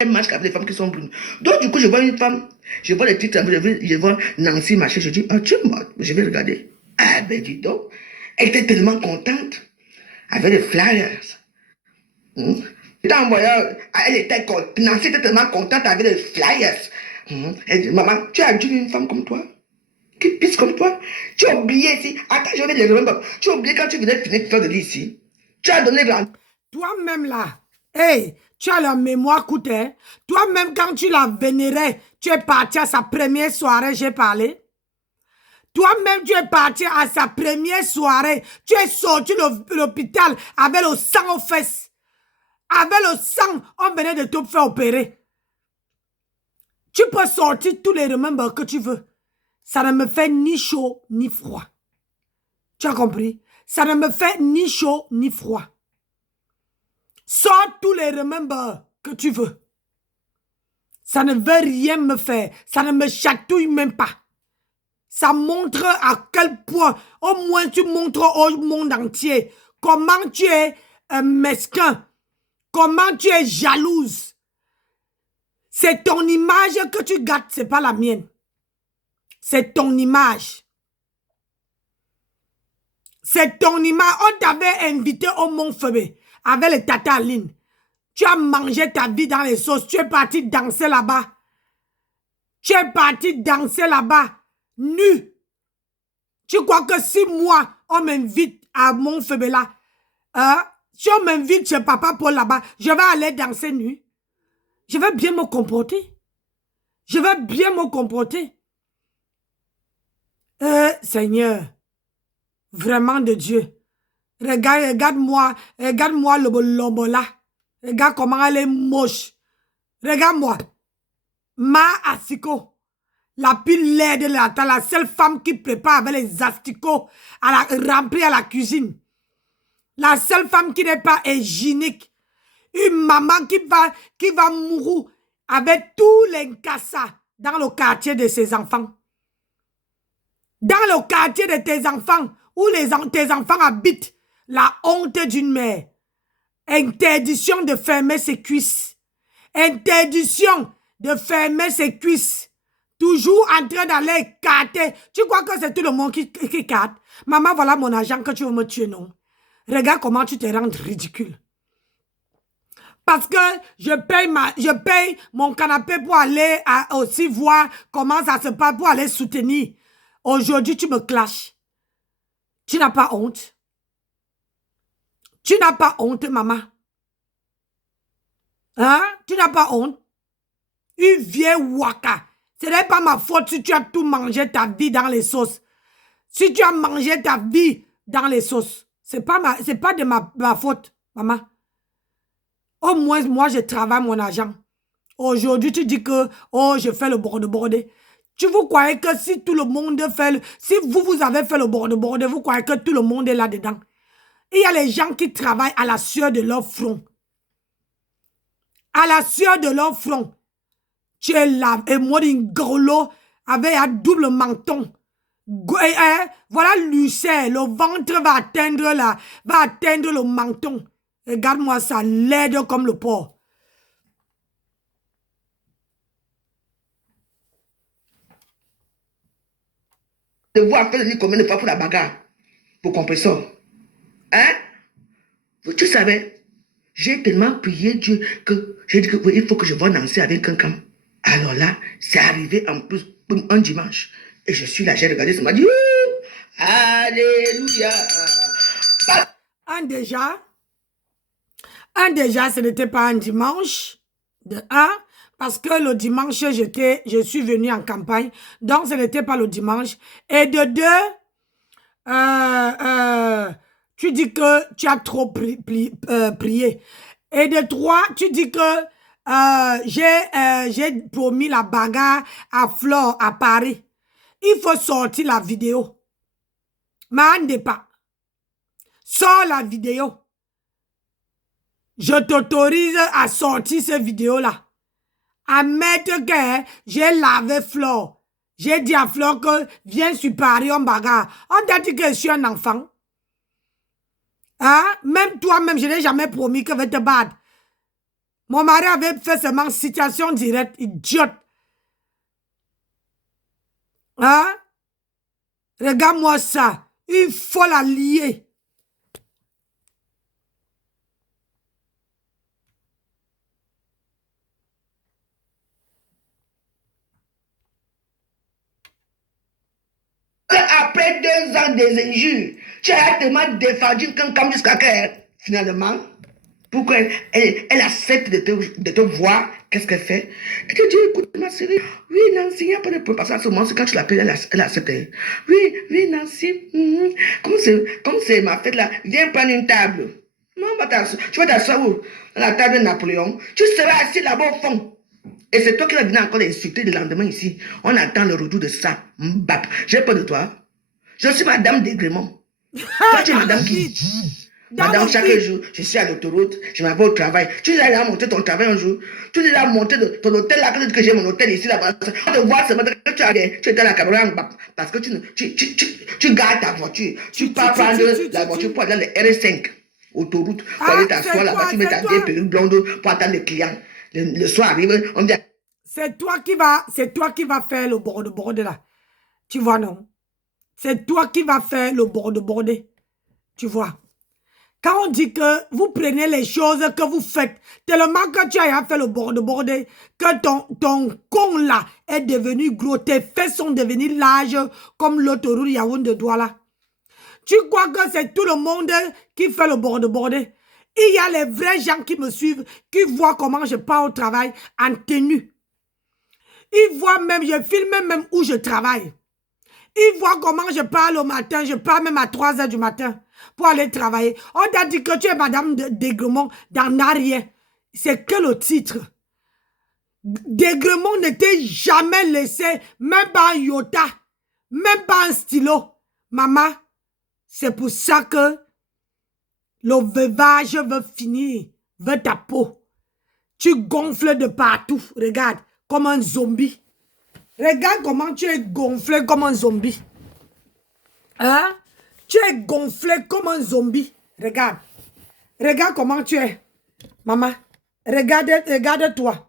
Elle marche avec les femmes qui sont brunes. Donc, du coup, je vois une femme. Je vois les titres. Je vois Nancy marcher. Je dis, ah, tu es morte. Je vais regarder. Ah, ben, dis donc. Elle était tellement contente. Avec les flyers. Elle était contente. Nancy était tellement contente avec les flyers. Elle dit, maman, tu as dit une femme comme toi, qui pisse comme toi. Tu as oublié ici. Attends, je vais les remettre. Tu as oublié quand tu venais finir de faire de lit ici. Tu as donné grand. Toi-même là, hey, tu as la mémoire coûte, hein? Toi-même quand tu la vénérais, tu es parti à sa première soirée, j'ai parlé. Toi-même, tu es parti à sa première soirée. Tu es sorti de l'hôpital avec le sang aux fesses. Avec le sang, on venait de te faire opérer. Tu peux sortir tous les remembers que tu veux. Ça ne me fait ni chaud ni froid. Tu as compris? Ça ne me fait ni chaud ni froid. Sors tous les remembers que tu veux. Ça ne veut rien me faire. Ça ne me chatouille même pas. Ça montre à quel point, au moins tu montres au monde entier comment tu es mesquin. Comment tu es jalouse. C'est ton image que tu gâtes, c'est pas la mienne. C'est ton image. C'est ton image. On t'avait invité au Mont Febé avec les tata Aline. Tu as mangé ta vie dans les sauces. Tu es parti danser là-bas. Tu es parti danser là-bas, nu. Tu crois que si moi, on m'invite à Mont Febé là, si on m'invite chez Papa Paul là-bas, je vais aller danser nu. Je vais bien me comporter. Je vais bien me comporter. Seigneur, vraiment de Dieu. Regarde-moi le lombo là. Regarde comment elle est moche. Regarde-moi. Ma Asiko. La plus laide de la seule femme qui prépare avec les asticots remplis à la cuisine. La seule femme qui n'est pas hygiénique. Une maman qui va mourir avec tous les cassas dans le quartier de ses enfants. Dans le quartier de tes enfants, où tes enfants habitent, la honte d'une mère. Interdiction de fermer ses cuisses. Interdiction de fermer ses cuisses. Toujours en train d'aller écarter. Tu crois que c'est tout le monde qui écarte? Maman, voilà mon argent que tu veux me tuer, non? Regarde comment tu te rends ridicule. Parce que je paye mon canapé pour aller aussi voir comment ça se passe, pour aller soutenir. Aujourd'hui, tu me clashes. Tu n'as pas honte? Tu n'as pas honte, maman? Hein? Tu n'as pas honte? Une vieille waka. Ce n'est pas ma faute si tu as tout mangé ta vie dans les sauces. Si tu as mangé ta vie dans les sauces, c'est pas de ma faute, maman. Au moins, moi, je travaille mon argent. Aujourd'hui, tu dis que, oh, je fais le bordé. Tu vous croyez que si tout le monde fait si vous avez fait le bordé, vous croyez que tout le monde est là-dedans. Il y a les gens qui travaillent à la sueur de leur front. À la sueur de leur front. Tu es là, et moi, une grelot avec un double menton. Voilà l'ulcère, le ventre va atteindre le menton. Regarde-moi ça, laide comme le porc. De voir faire le lit combien de fois pour la bagarre, pour compresseur. Hein? Tu savais, j'ai tellement prié Dieu que j'ai dit qu'il faut que je voie Nancy avec quelqu'un. Alors là, c'est arrivé en plus un dimanche. Et je suis là, j'ai regardé, ça m'a dit, alléluia. Déjà, ce n'était pas un dimanche. De un, parce que le dimanche, je suis venue en campagne. Donc, ce n'était pas le dimanche. Et de deux, tu dis que tu as trop prié. Et de trois, tu dis que j'ai promis la bagarre à Flore à Paris. Il faut sortir la vidéo. M'en pas. Sors la vidéo. Je t'autorise à sortir cette vidéo-là. À mettre que j'ai lavé Flore. J'ai dit à Flore que viens sur Paris, on bagarre. On t'a dit que je suis un enfant. Hein? Même toi-même, je n'ai jamais promis que je vais te battre. Mon mari avait fait seulement situation directe, idiote. Hein? Regarde-moi ça. Il faut la lier. Après 2 ans des injures, tu as tellement défendu quelqu'un jusqu'à que, finalement, pourquoi elle accepte de te voir, qu'est-ce qu'elle fait? Elle te dit, écoute, ma chérie, oui, Nancy, il n'y a pas de problème. Parce qu'à ce moment, quand tu l'appelles, elle accepte. Oui, Nancy, comme c'est ma fête là, viens prendre une table. Non, tu vas t'asseoir où? À la table de Napoléon. Tu seras assis là-bas au fond. Et c'est toi qui vas venir encore insulter le lendemain ici. On attend le retour de ça. Mbap. J'ai peur de toi. Je suis madame Dégrémont. Toi, tu es madame qui? Madame, chaque jour, je suis à l'autoroute, je m'en vais au travail. Tu as monté ton travail un jour. Tu as monté ton hôtel là, que j'ai mon hôtel ici là-bas. On te voit seulement que tu es dans la caméra parce que tu gardes ta voiture. Tu pars prendre la voiture pour aller dans le R5, autoroute, pour aller t'asseoir là-bas. Tu mets ta vieille perruque blonde pour attendre les clients. Le soir arrive, on dit. C'est toi qui vas faire le borde là. Tu vois, non? C'est toi qui vas faire le borde. Tu vois? Quand on dit que vous prenez les choses que vous faites, tellement que tu as fait le borde, que ton con là est devenu gros, tes fesses sont devenues larges comme l'autoroute Yaoundé de Douala. Tu crois que c'est tout le monde qui fait le borde? Il y a les vrais gens qui me suivent, qui voient comment je pars au travail en tenue. Ils voient même, je filme même où je travaille. Ils voient comment je parle au matin, je pars même à 3 h du matin pour aller travailler. On t'a dit que tu es madame Dégrémont dans rien. c'est que le titre. Dègremont n'était jamais laissé, même pas un iota, même pas un stylo. Maman, c'est pour ça que le veuvage veut finir, veut ta peau. Tu gonfles de partout, regarde, comme un zombie. Regarde comment tu es gonflé comme un zombie. Hein? Tu es gonflé comme un zombie. Regarde. Regarde comment tu es. Maman, regarde-toi.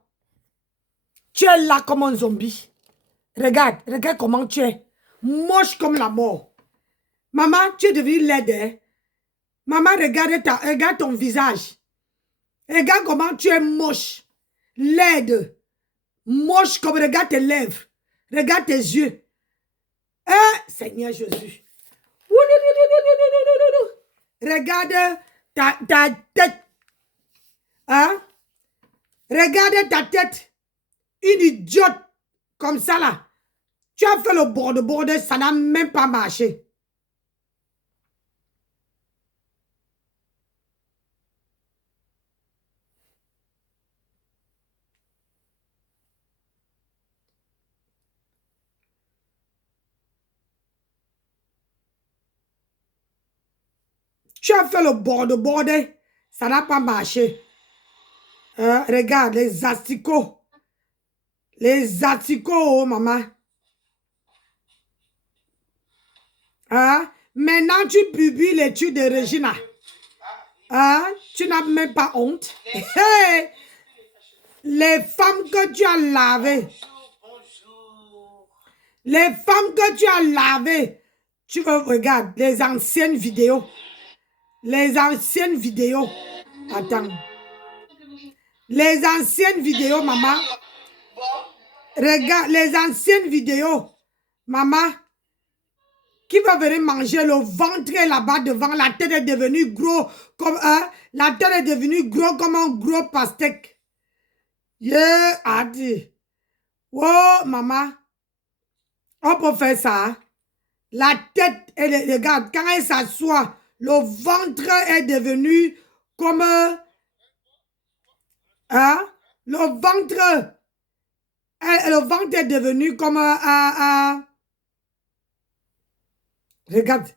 Tu es là comme un zombie. Regarde comment tu es. Moche comme la mort. Maman, tu es devenue laide. Hein? Maman, regarde ton visage. Regarde comment tu es moche. Laide. Moche comme, regarde tes lèvres. Regarde tes yeux. Eh, Seigneur Jésus. Regarde ta tête. Hein? Regarde ta tête. Une idiote comme ça là. Tu as fait le borde, ça n'a même pas marché. Tu as fait le borde, ça n'a pas marché. Regarde, les asticots. Les asticots, oh, maman. Maintenant, tu publies l'étude de Regina. Tu n'as même pas honte. Hey, les femmes que tu as lavées. Les femmes que tu as lavées. Tu regardes les anciennes vidéos. Les anciennes vidéos. Attends. Les anciennes vidéos, maman. Regarde les anciennes vidéos. Maman. Qui va venir manger le ventre là-bas devant. La tête est devenue gros comme la tête est devenue gros comme un gros pastèque. Yeah, Adi. Oh, maman. On peut faire ça. La tête, regarde, quand elle s'assoit, le ventre est devenu comme... le ventre est devenu comme... regarde.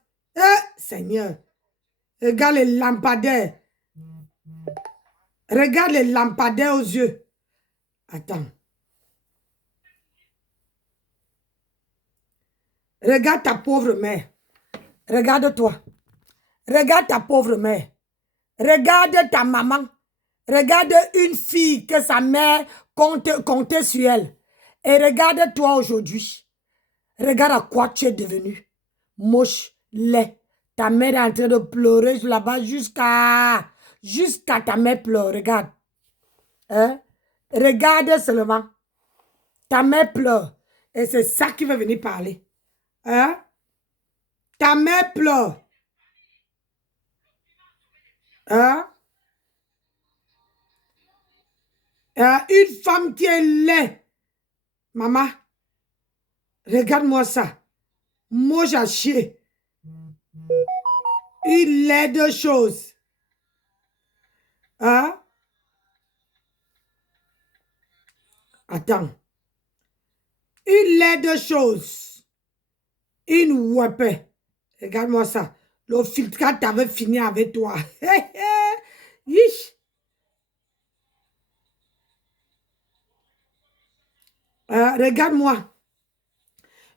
Seigneur. Regarde les lampadaires. Regarde les lampadaires aux yeux. Attends. Regarde ta pauvre mère. Regarde-toi. Regarde ta pauvre mère. Regarde ta maman. Regarde une fille que sa mère comptait sur elle. Et regarde-toi aujourd'hui. Regarde à quoi tu es devenu. Moche, laid. Ta mère est en train de pleurer là-bas jusqu'à ta mère pleure. Regarde. Regarde seulement. Ta mère pleure. Et c'est ça qui va venir parler. Ta mère pleure. Une femme qui est laide. Maman, regarde-moi ça. Moi, j'ai chier. Une laide chose. Attends. Une laide chose. Une wepé. Regarde-moi ça. Le filtre t'avait fini avec toi. Yish. Regarde-moi.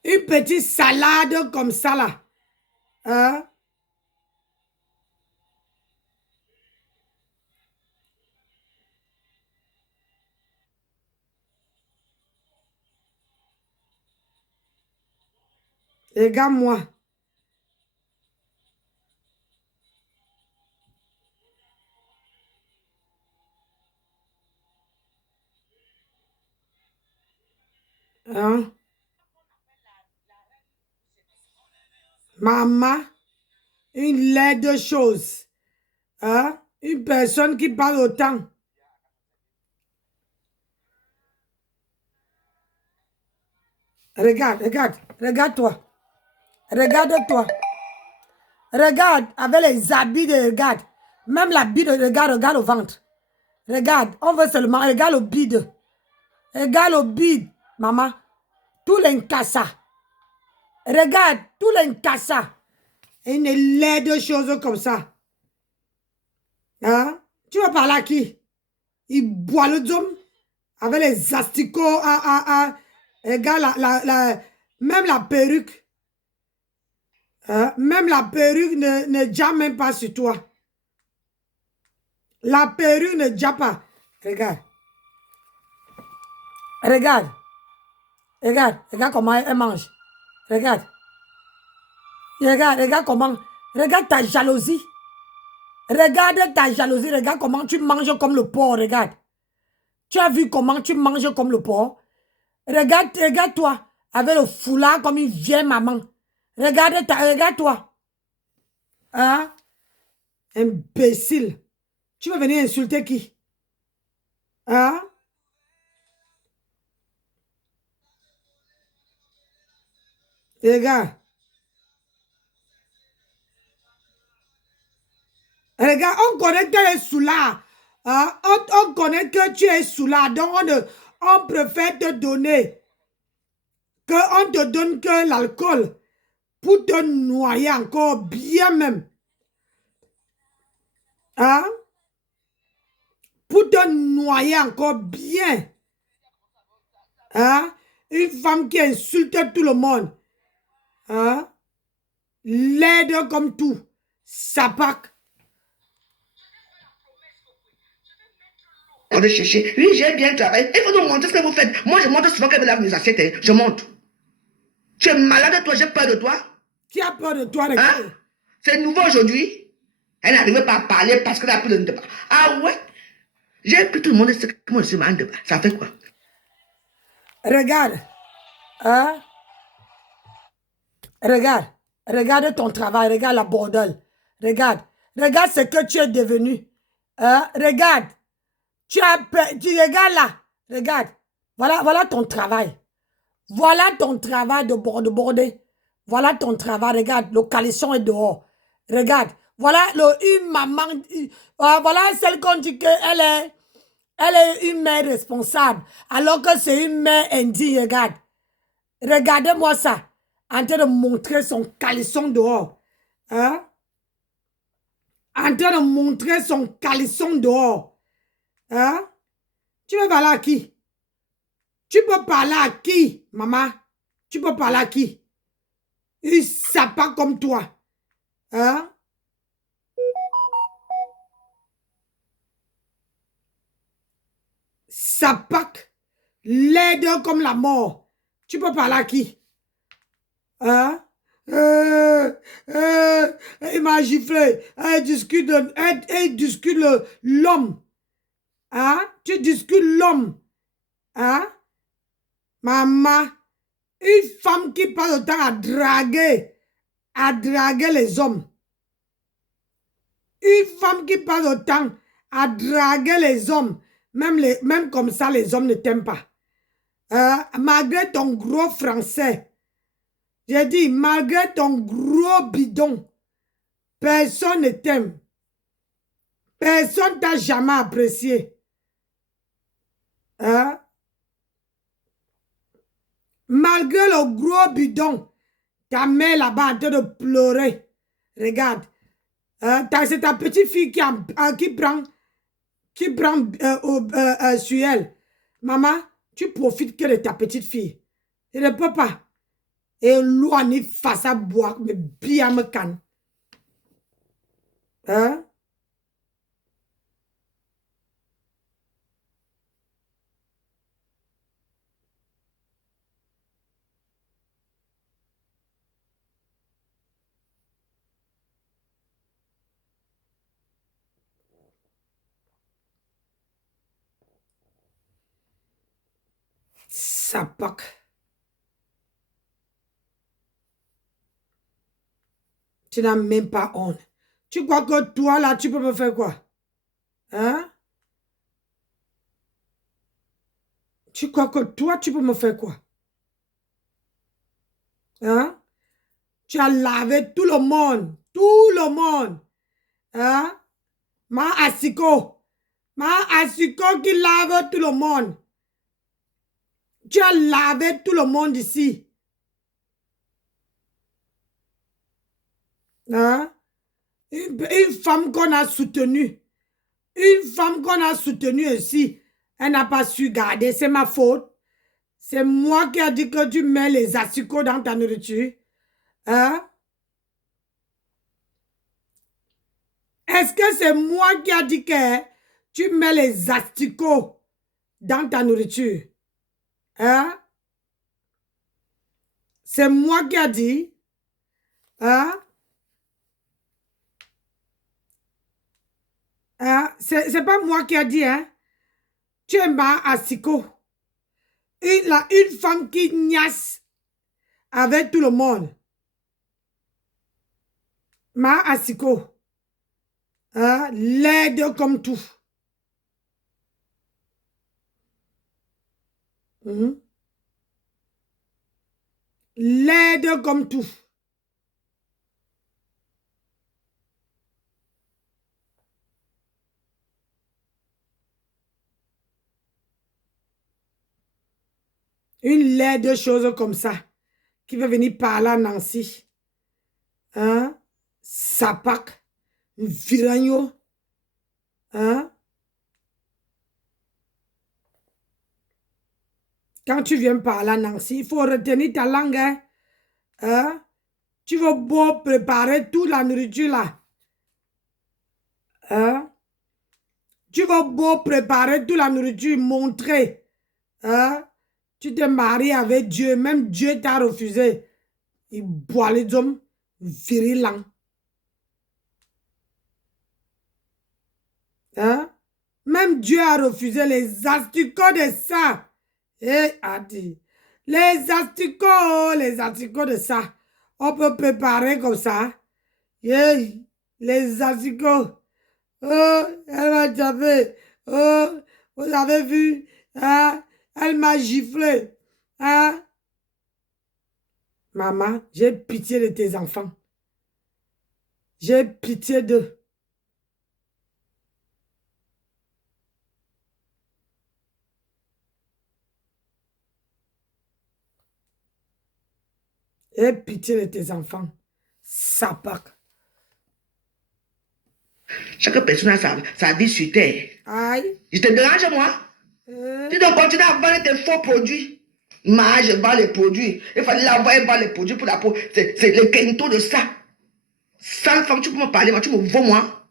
Une petite salade comme ça là. Regarde-moi. Maman, une laide chose. Une personne qui parle autant. Regarde-toi. Regarde-toi. Regarde, avec les habits de regarde. Même l'habit de regarde le ventre. Regarde, on veut seulement, regarde le bide. Regarde le bide, maman. Tout l'incassa. Regarde, tout l'incassa. Et une laide choses comme ça. Hein? Tu vas parler à qui? Il boit le dôme avec les asticots. Regarde, même la perruque. Hein? Même la perruque ne jappe même pas sur toi. La perruque ne jappe pas. Regarde. Regarde. Regarde. Regarde comment elle mange. Regarde. Regarde comment. Regarde ta jalousie. Regarde ta jalousie. Regarde comment tu manges comme le porc. Regarde. Tu as vu comment tu manges comme le porc? Regarde-toi. Avec le foulard comme une vieille maman. Regarde-toi. Hein? Imbécile. Tu vas venir insulter qui? Hein? Regarde. Regarde, on connaît que tu es sous là. Hein? On connaît que tu es sous là. Donc, on préfère te donner. On te donne que l'alcool. Pour te noyer encore bien même. Hein? Pour te noyer encore bien. Hein? Une femme qui insulte tout le monde. Hein? Laide comme tout. Sapac. On va chercher. Oui, j'ai bien travaillé. Il faut nous montrer ce que vous faites. Moi, je montre souvent qu'elle veut laver mes assiettes. Hein. Je monte. Tu es malade, toi, j'ai peur de toi. Qui a peur de toi? Hein? C'est nouveau aujourd'hui. Elle n'arrivait pas à parler parce qu'elle a plus de débat. Ah ouais? J'ai pris tout le monde ce que moi je suis mal de débat. Ça fait quoi? Regarde. Hein? Regarde. Regarde ton travail. Regarde la bordel. Regarde. Regarde ce que tu es devenu. Hein? Regarde. Tu regardes là. Regarde. Voilà ton travail. Voilà ton travail de border. Voilà ton travail. Regarde, le caleçon est dehors. Regarde. Voilà une maman. Voilà celle qu'on dit qu'elle est une mère responsable. Alors que c'est une mère indigne. Regarde. Regardez-moi ça. En train de montrer son caleçon dehors. Hein? En train de montrer son caleçon dehors. Hein? Tu veux parler à qui? Tu peux parler à qui, maman? Tu peux parler à qui? Il sapin comme toi. Hein? Sapac. Laide comme la mort. Tu peux parler à qui? Hein? Il m'a giflé. Il discute l'homme. Hein? Tu discutes l'homme. Hein? Maman. Une femme qui passe le temps à draguer les hommes. Une femme qui passe le temps à draguer les hommes. Même comme ça, les hommes ne t'aiment pas. Malgré ton gros français. J'ai dit, malgré ton gros bidon, personne ne t'aime. Personne t'a jamais apprécié. Hein? Malgré le gros bidon, ta mère là-bas en train de pleurer. Regarde. C'est ta petite fille qui prend sur elle. Maman, tu profites que de ta petite fille. Je ne peux pas. Et loin ni face à boire, mais bien me canne. Hein? Sapac. Tu n'as même pas honte. Tu crois que toi, là, tu peux me faire quoi? Hein? Tu crois que toi, tu peux me faire quoi? Hein? Tu as lavé tout le monde. Tout le monde. Hein? Ma asiko. Ma Asiko qui lave tout le monde. Tu as lavé tout le monde ici. Hein? Une femme qu'on a soutenue. Une femme qu'on a soutenue ici. Elle n'a pas su garder. C'est ma faute. C'est moi qui ai dit que tu mets les asticots dans ta nourriture. Hein? Est-ce que c'est moi qui ai dit que tu mets les asticots dans ta nourriture? Hein? C'est moi qui ai dit. Hein? Hein? C'est pas moi qui ai dit, hein? Tu es ma asticot. Une femme qui niasse avec tout le monde. Ma asticot. Hein? Laide comme tout. Laide comme tout. Une laide chose comme ça, qui veut venir parler à Nancy. Hein? Sapak, Viragno. Hein? Quand tu viens parler à Nancy, il faut retenir ta langue. Hein? Hein? Tu vas beau préparer toute la nourriture là. Hein? Tu vas beau préparer toute la nourriture, montrer. Hein? Tu te maries avec Dieu, même Dieu t'a refusé. Il boit les hommes virulents. Hein? Même Dieu a refusé les asticots de ça. Eh, Adi. Les asticots de ça. On peut préparer comme ça. Yeah, les asticots. Oh, elle m'a tapé. Oh, vous avez vu? Hein? Elle m'a giflé. Hein? Maman, j'ai pitié de tes enfants. J'ai pitié d'eux. J'ai pitié de tes enfants. Sapak. Chaque personne a sa vie sur terre. Aïe. Je te dérange, moi? Tu dois continuer à vendre tes faux produits. Moi, je vends les produits. Il fallait l'envoyer vendre les produits pour la peau. C'est le quinto de ça. Sale femme, tu peux me parler, moi, tu me vends, moi.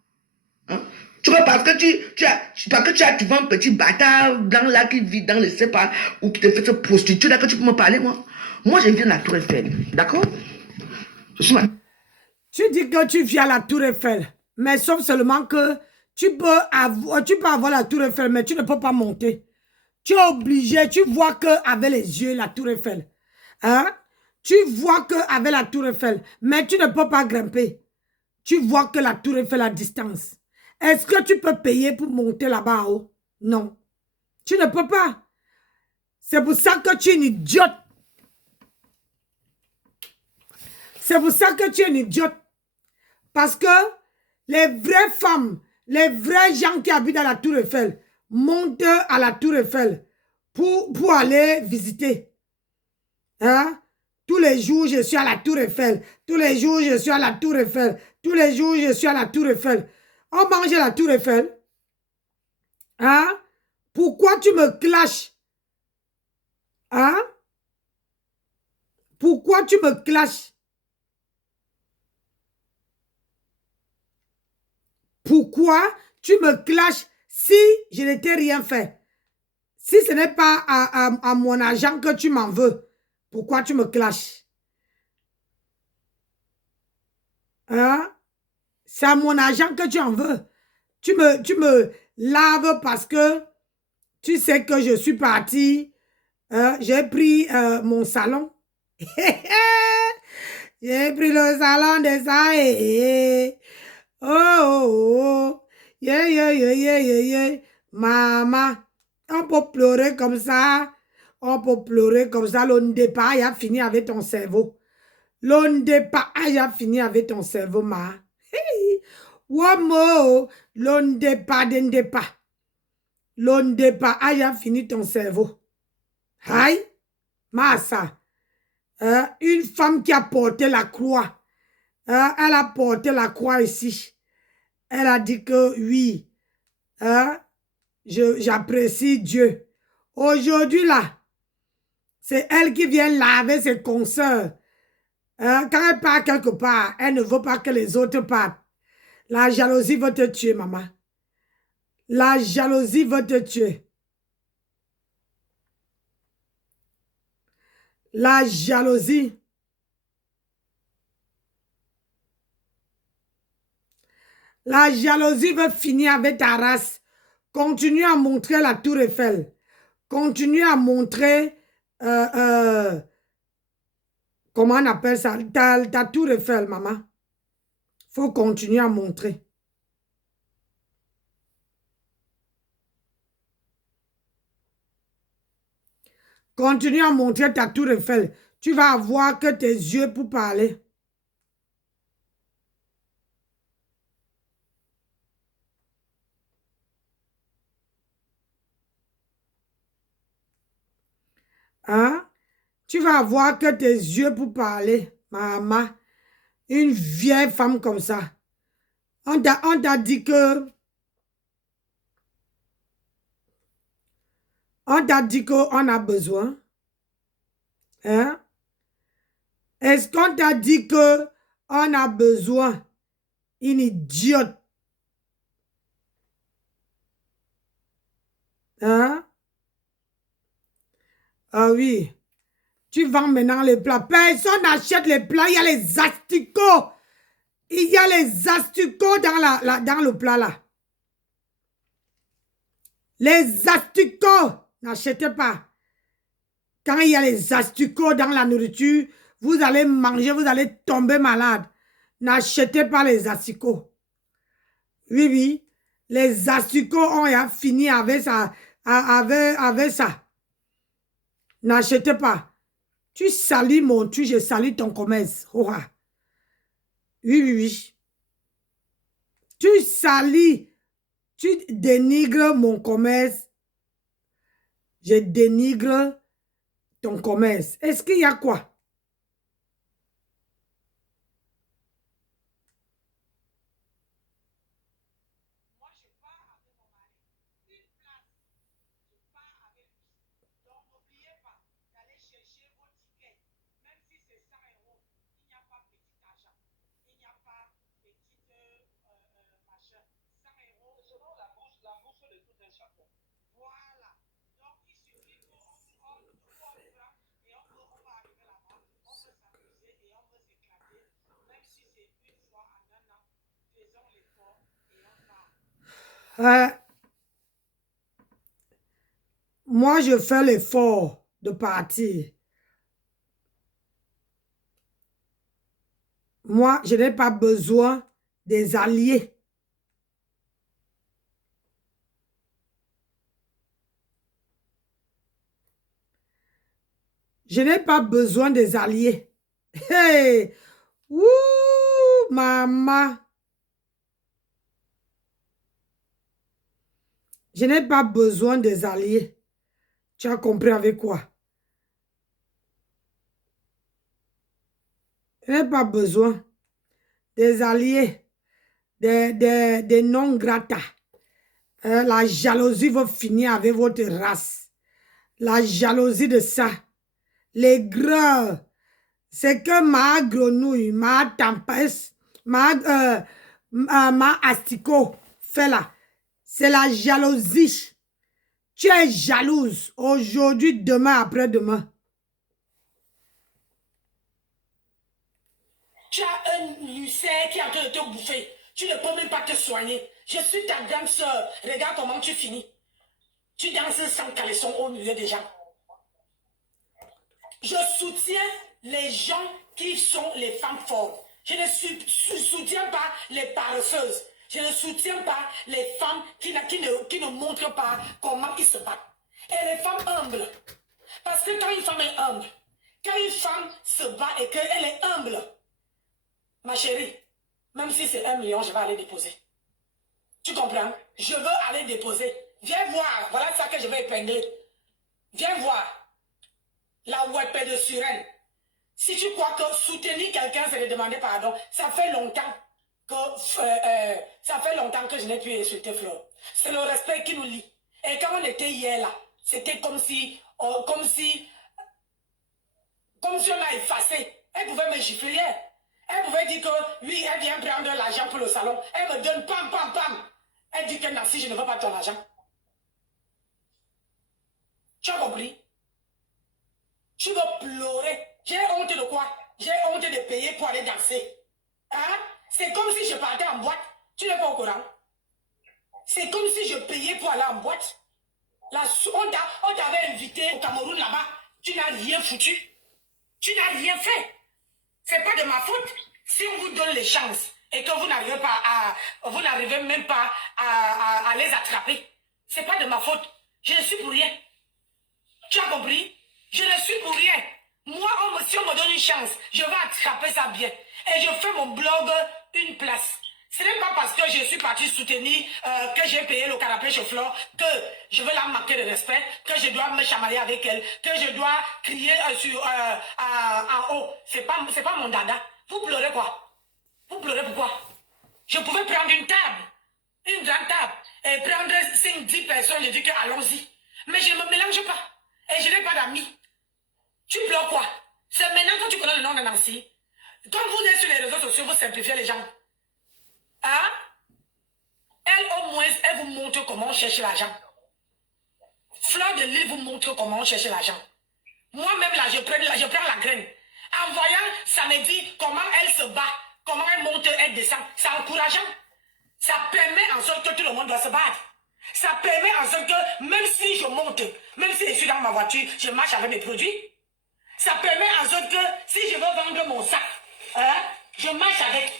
Hein? Tu vois, parce que tu vends un petit bâtard blanc là qui vit dans le sépa ou qui te fait se prostituer, là que tu peux me parler, moi. Moi, je viens de la Tour Eiffel. D'accord? Tu dis que tu viens à la Tour Eiffel, mais sauf seulement que tu peux avoir la Tour Eiffel, mais tu ne peux pas monter. Tu es obligé, tu vois qu'avec les yeux, la Tour Eiffel. Hein? Tu vois qu'avec la Tour Eiffel, mais tu ne peux pas grimper. Tu vois que la Tour Eiffel à distance. Est-ce que tu peux payer pour monter là-bas en haut? Non. Tu ne peux pas. C'est pour ça que tu es une idiote. C'est pour ça que tu es une idiote. Parce que les vraies femmes, les vrais gens qui habitent à la Tour Eiffel montent à la Tour Eiffel pour aller visiter. Hein? Tous les jours, je suis à la Tour Eiffel. Tous les jours, je suis à la Tour Eiffel. Tous les jours, je suis à la Tour Eiffel. On mange à la Tour Eiffel. Hein? Pourquoi tu me clashes? Hein? Pourquoi tu me clashes? Pourquoi tu me clashes si je ne t'ai rien fait? Si ce n'est pas à mon argent que tu m'en veux, pourquoi tu me clashes? Hein? C'est à mon argent que tu en veux. Tu me laves parce que tu sais que je suis partie. J'ai pris mon salon. J'ai pris le salon de ça. Oh. Yeah. Maman, on peut pleurer comme ça. On peut pleurer comme ça. L'ondépa, il a fini avec ton cerveau. L'ondépa, il a fini avec ton cerveau, ma. Wamo, l'ondépa, dendepa. L'ondepa a fini ton cerveau. Aïe, Massa. Une femme qui a porté la croix. Elle a porté la croix ici. Elle a dit que oui, j'apprécie Dieu. Aujourd'hui, là, c'est elle qui vient laver ses consoeurs. Quand elle part quelque part, elle ne veut pas que les autres partent. La jalousie va te tuer, maman. La jalousie va te tuer. La jalousie. La jalousie veut finir avec ta race. Continue à montrer la tour Eiffel. Continue à montrer, comment on appelle ça, ta tour Eiffel, maman. Faut continuer à montrer. Continue à montrer ta tour Eiffel. Tu vas avoir que tes yeux pour parler. Hein? Tu vas avoir que tes yeux pour parler, maman. Une vieille femme comme ça. On t'a dit que... On t'a dit qu'on a besoin. Hein? Est-ce qu'on t'a dit que on a besoin? Une idiote. Hein? Ah oui. Tu vends maintenant les plats. Personne n'achète les plats. Il y a les asticots. Il y a les asticots dans le plat là. Les asticots. N'achetez pas. Quand il y a les asticots dans la nourriture, vous allez manger, vous allez tomber malade. N'achetez pas les asticots. Oui, oui. Les asticots ont fini avec ça. Avec ça. N'achetez pas. Tu salis mon truc, je salue ton commerce. Oh, ah. Oui, oui, oui. Tu salis, tu dénigres mon commerce. Je dénigre ton commerce. Est-ce qu'il y a quoi? Moi, je fais l'effort de partir. Moi, je n'ai pas besoin des alliés. Je n'ai pas besoin des alliés. Hey! Ouh, maman! Je n'ai pas besoin des alliés. Tu as compris avec quoi? Je n'ai pas besoin des alliés, des non grata. La jalousie va finir avec votre race. La jalousie de ça. Les gras. C'est que ma grenouille, ma tempête, ma asticot fait là. C'est la jalousie. Tu es jalouse aujourd'hui, demain, après-demain. Tu as un ulcère qui est en train de te bouffer. Tu ne peux même pas te soigner. Je suis ta grande soeur. Regarde comment tu finis. Tu danses sans caleçon au milieu des gens. Je soutiens les gens qui sont les femmes fortes. Je ne soutiens pas les paresseuses. Je ne soutiens pas les femmes qui ne montrent pas comment ils se battent. Et les femmes humbles. Parce que quand une femme est humble, quand une femme se bat et qu'elle est humble, ma chérie, même si c'est 1 million, je vais aller déposer. Tu comprends? Je veux aller déposer. Viens voir. Voilà ça que je vais épingler. Viens voir. La web de Suren. Si tu crois que soutenir quelqu'un, c'est de demander pardon, ça fait longtemps que je n'ai plus insulté Fleur. C'est le respect qui nous lie. Et quand on était hier là, c'était comme si on a effacé. Elle pouvait me gifler hier. Elle pouvait dire que oui, elle vient prendre l'argent pour le salon. Elle me donne pam, pam, pam. Elle dit que Nancy, je ne veux pas ton argent. Tu as compris? Tu veux pleurer. J'ai honte de quoi? J'ai honte de payer pour aller danser. Hein? C'est comme si je partais en boîte. Tu n'es pas au courant? C'est comme si je payais pour aller en boîte. On t'avait invité au Cameroun là-bas. Tu n'as rien foutu. Tu n'as rien fait. C'est pas de ma faute. Si on vous donne les chances et que vous n'arrivez même pas à les attraper, c'est pas de ma faute. Je ne suis pour rien. Tu as compris? Je ne suis pour rien. Moi, si on me donne une chance, je vais attraper ça bien. Et je fais mon blog une place. Ce n'est pas parce que je suis partie soutenir, que j'ai payé le canapé chez Flore, que je veux la manquer de respect, que je dois me chamailler avec elle, que je dois crier en haut. C'est pas mon dada. Vous pleurez quoi? Vous pleurez pourquoi? Je pouvais prendre une table, une grande table, et prendre 5-10 personnes, je dis que allons-y. Mais je ne me mélange pas. Et je n'ai pas d'amis. Tu pleures quoi? C'est maintenant que tu connais le nom de Nancy. Quand vous êtes sur les réseaux sociaux, vous simplifiez les gens. Hein? Elle, au moins, elle vous montre comment on cherche l'argent. Fleur de Lille vous montre comment on cherche l'argent. Moi-même, là, je prends la graine. En voyant, ça me dit comment elle se bat, comment elle monte, elle descend. C'est encourageant. Ça permet en sorte que tout le monde doit se battre. Ça permet en sorte que même si je monte, même si je suis dans ma voiture, je marche avec mes produits. Ça permet en sorte que si je veux vendre mon sac, hein, je marche avec.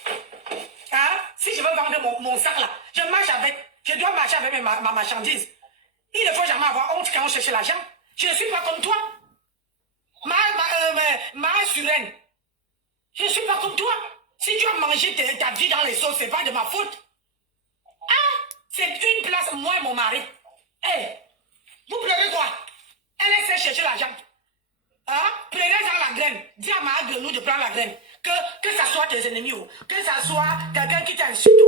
Hein, si je veux vendre mon sac là, je marche avec. Je dois marcher avec ma marchandise. Il ne faut jamais avoir honte quand on cherche l'argent. Je ne suis pas comme toi. Ma Suren. Je ne suis pas comme toi. Si tu as mangé ta vie dans les sauces, ce n'est pas de ma faute. Ah, c'est une place, moi et mon mari. Hey, vous pleurez quoi? Elle essaie de chercher l'argent. Hein? Prenez-en la graine. Dis à ma de nous de prendre la graine. Que ça soit tes ennemis, que ça soit quelqu'un qui t'insulte.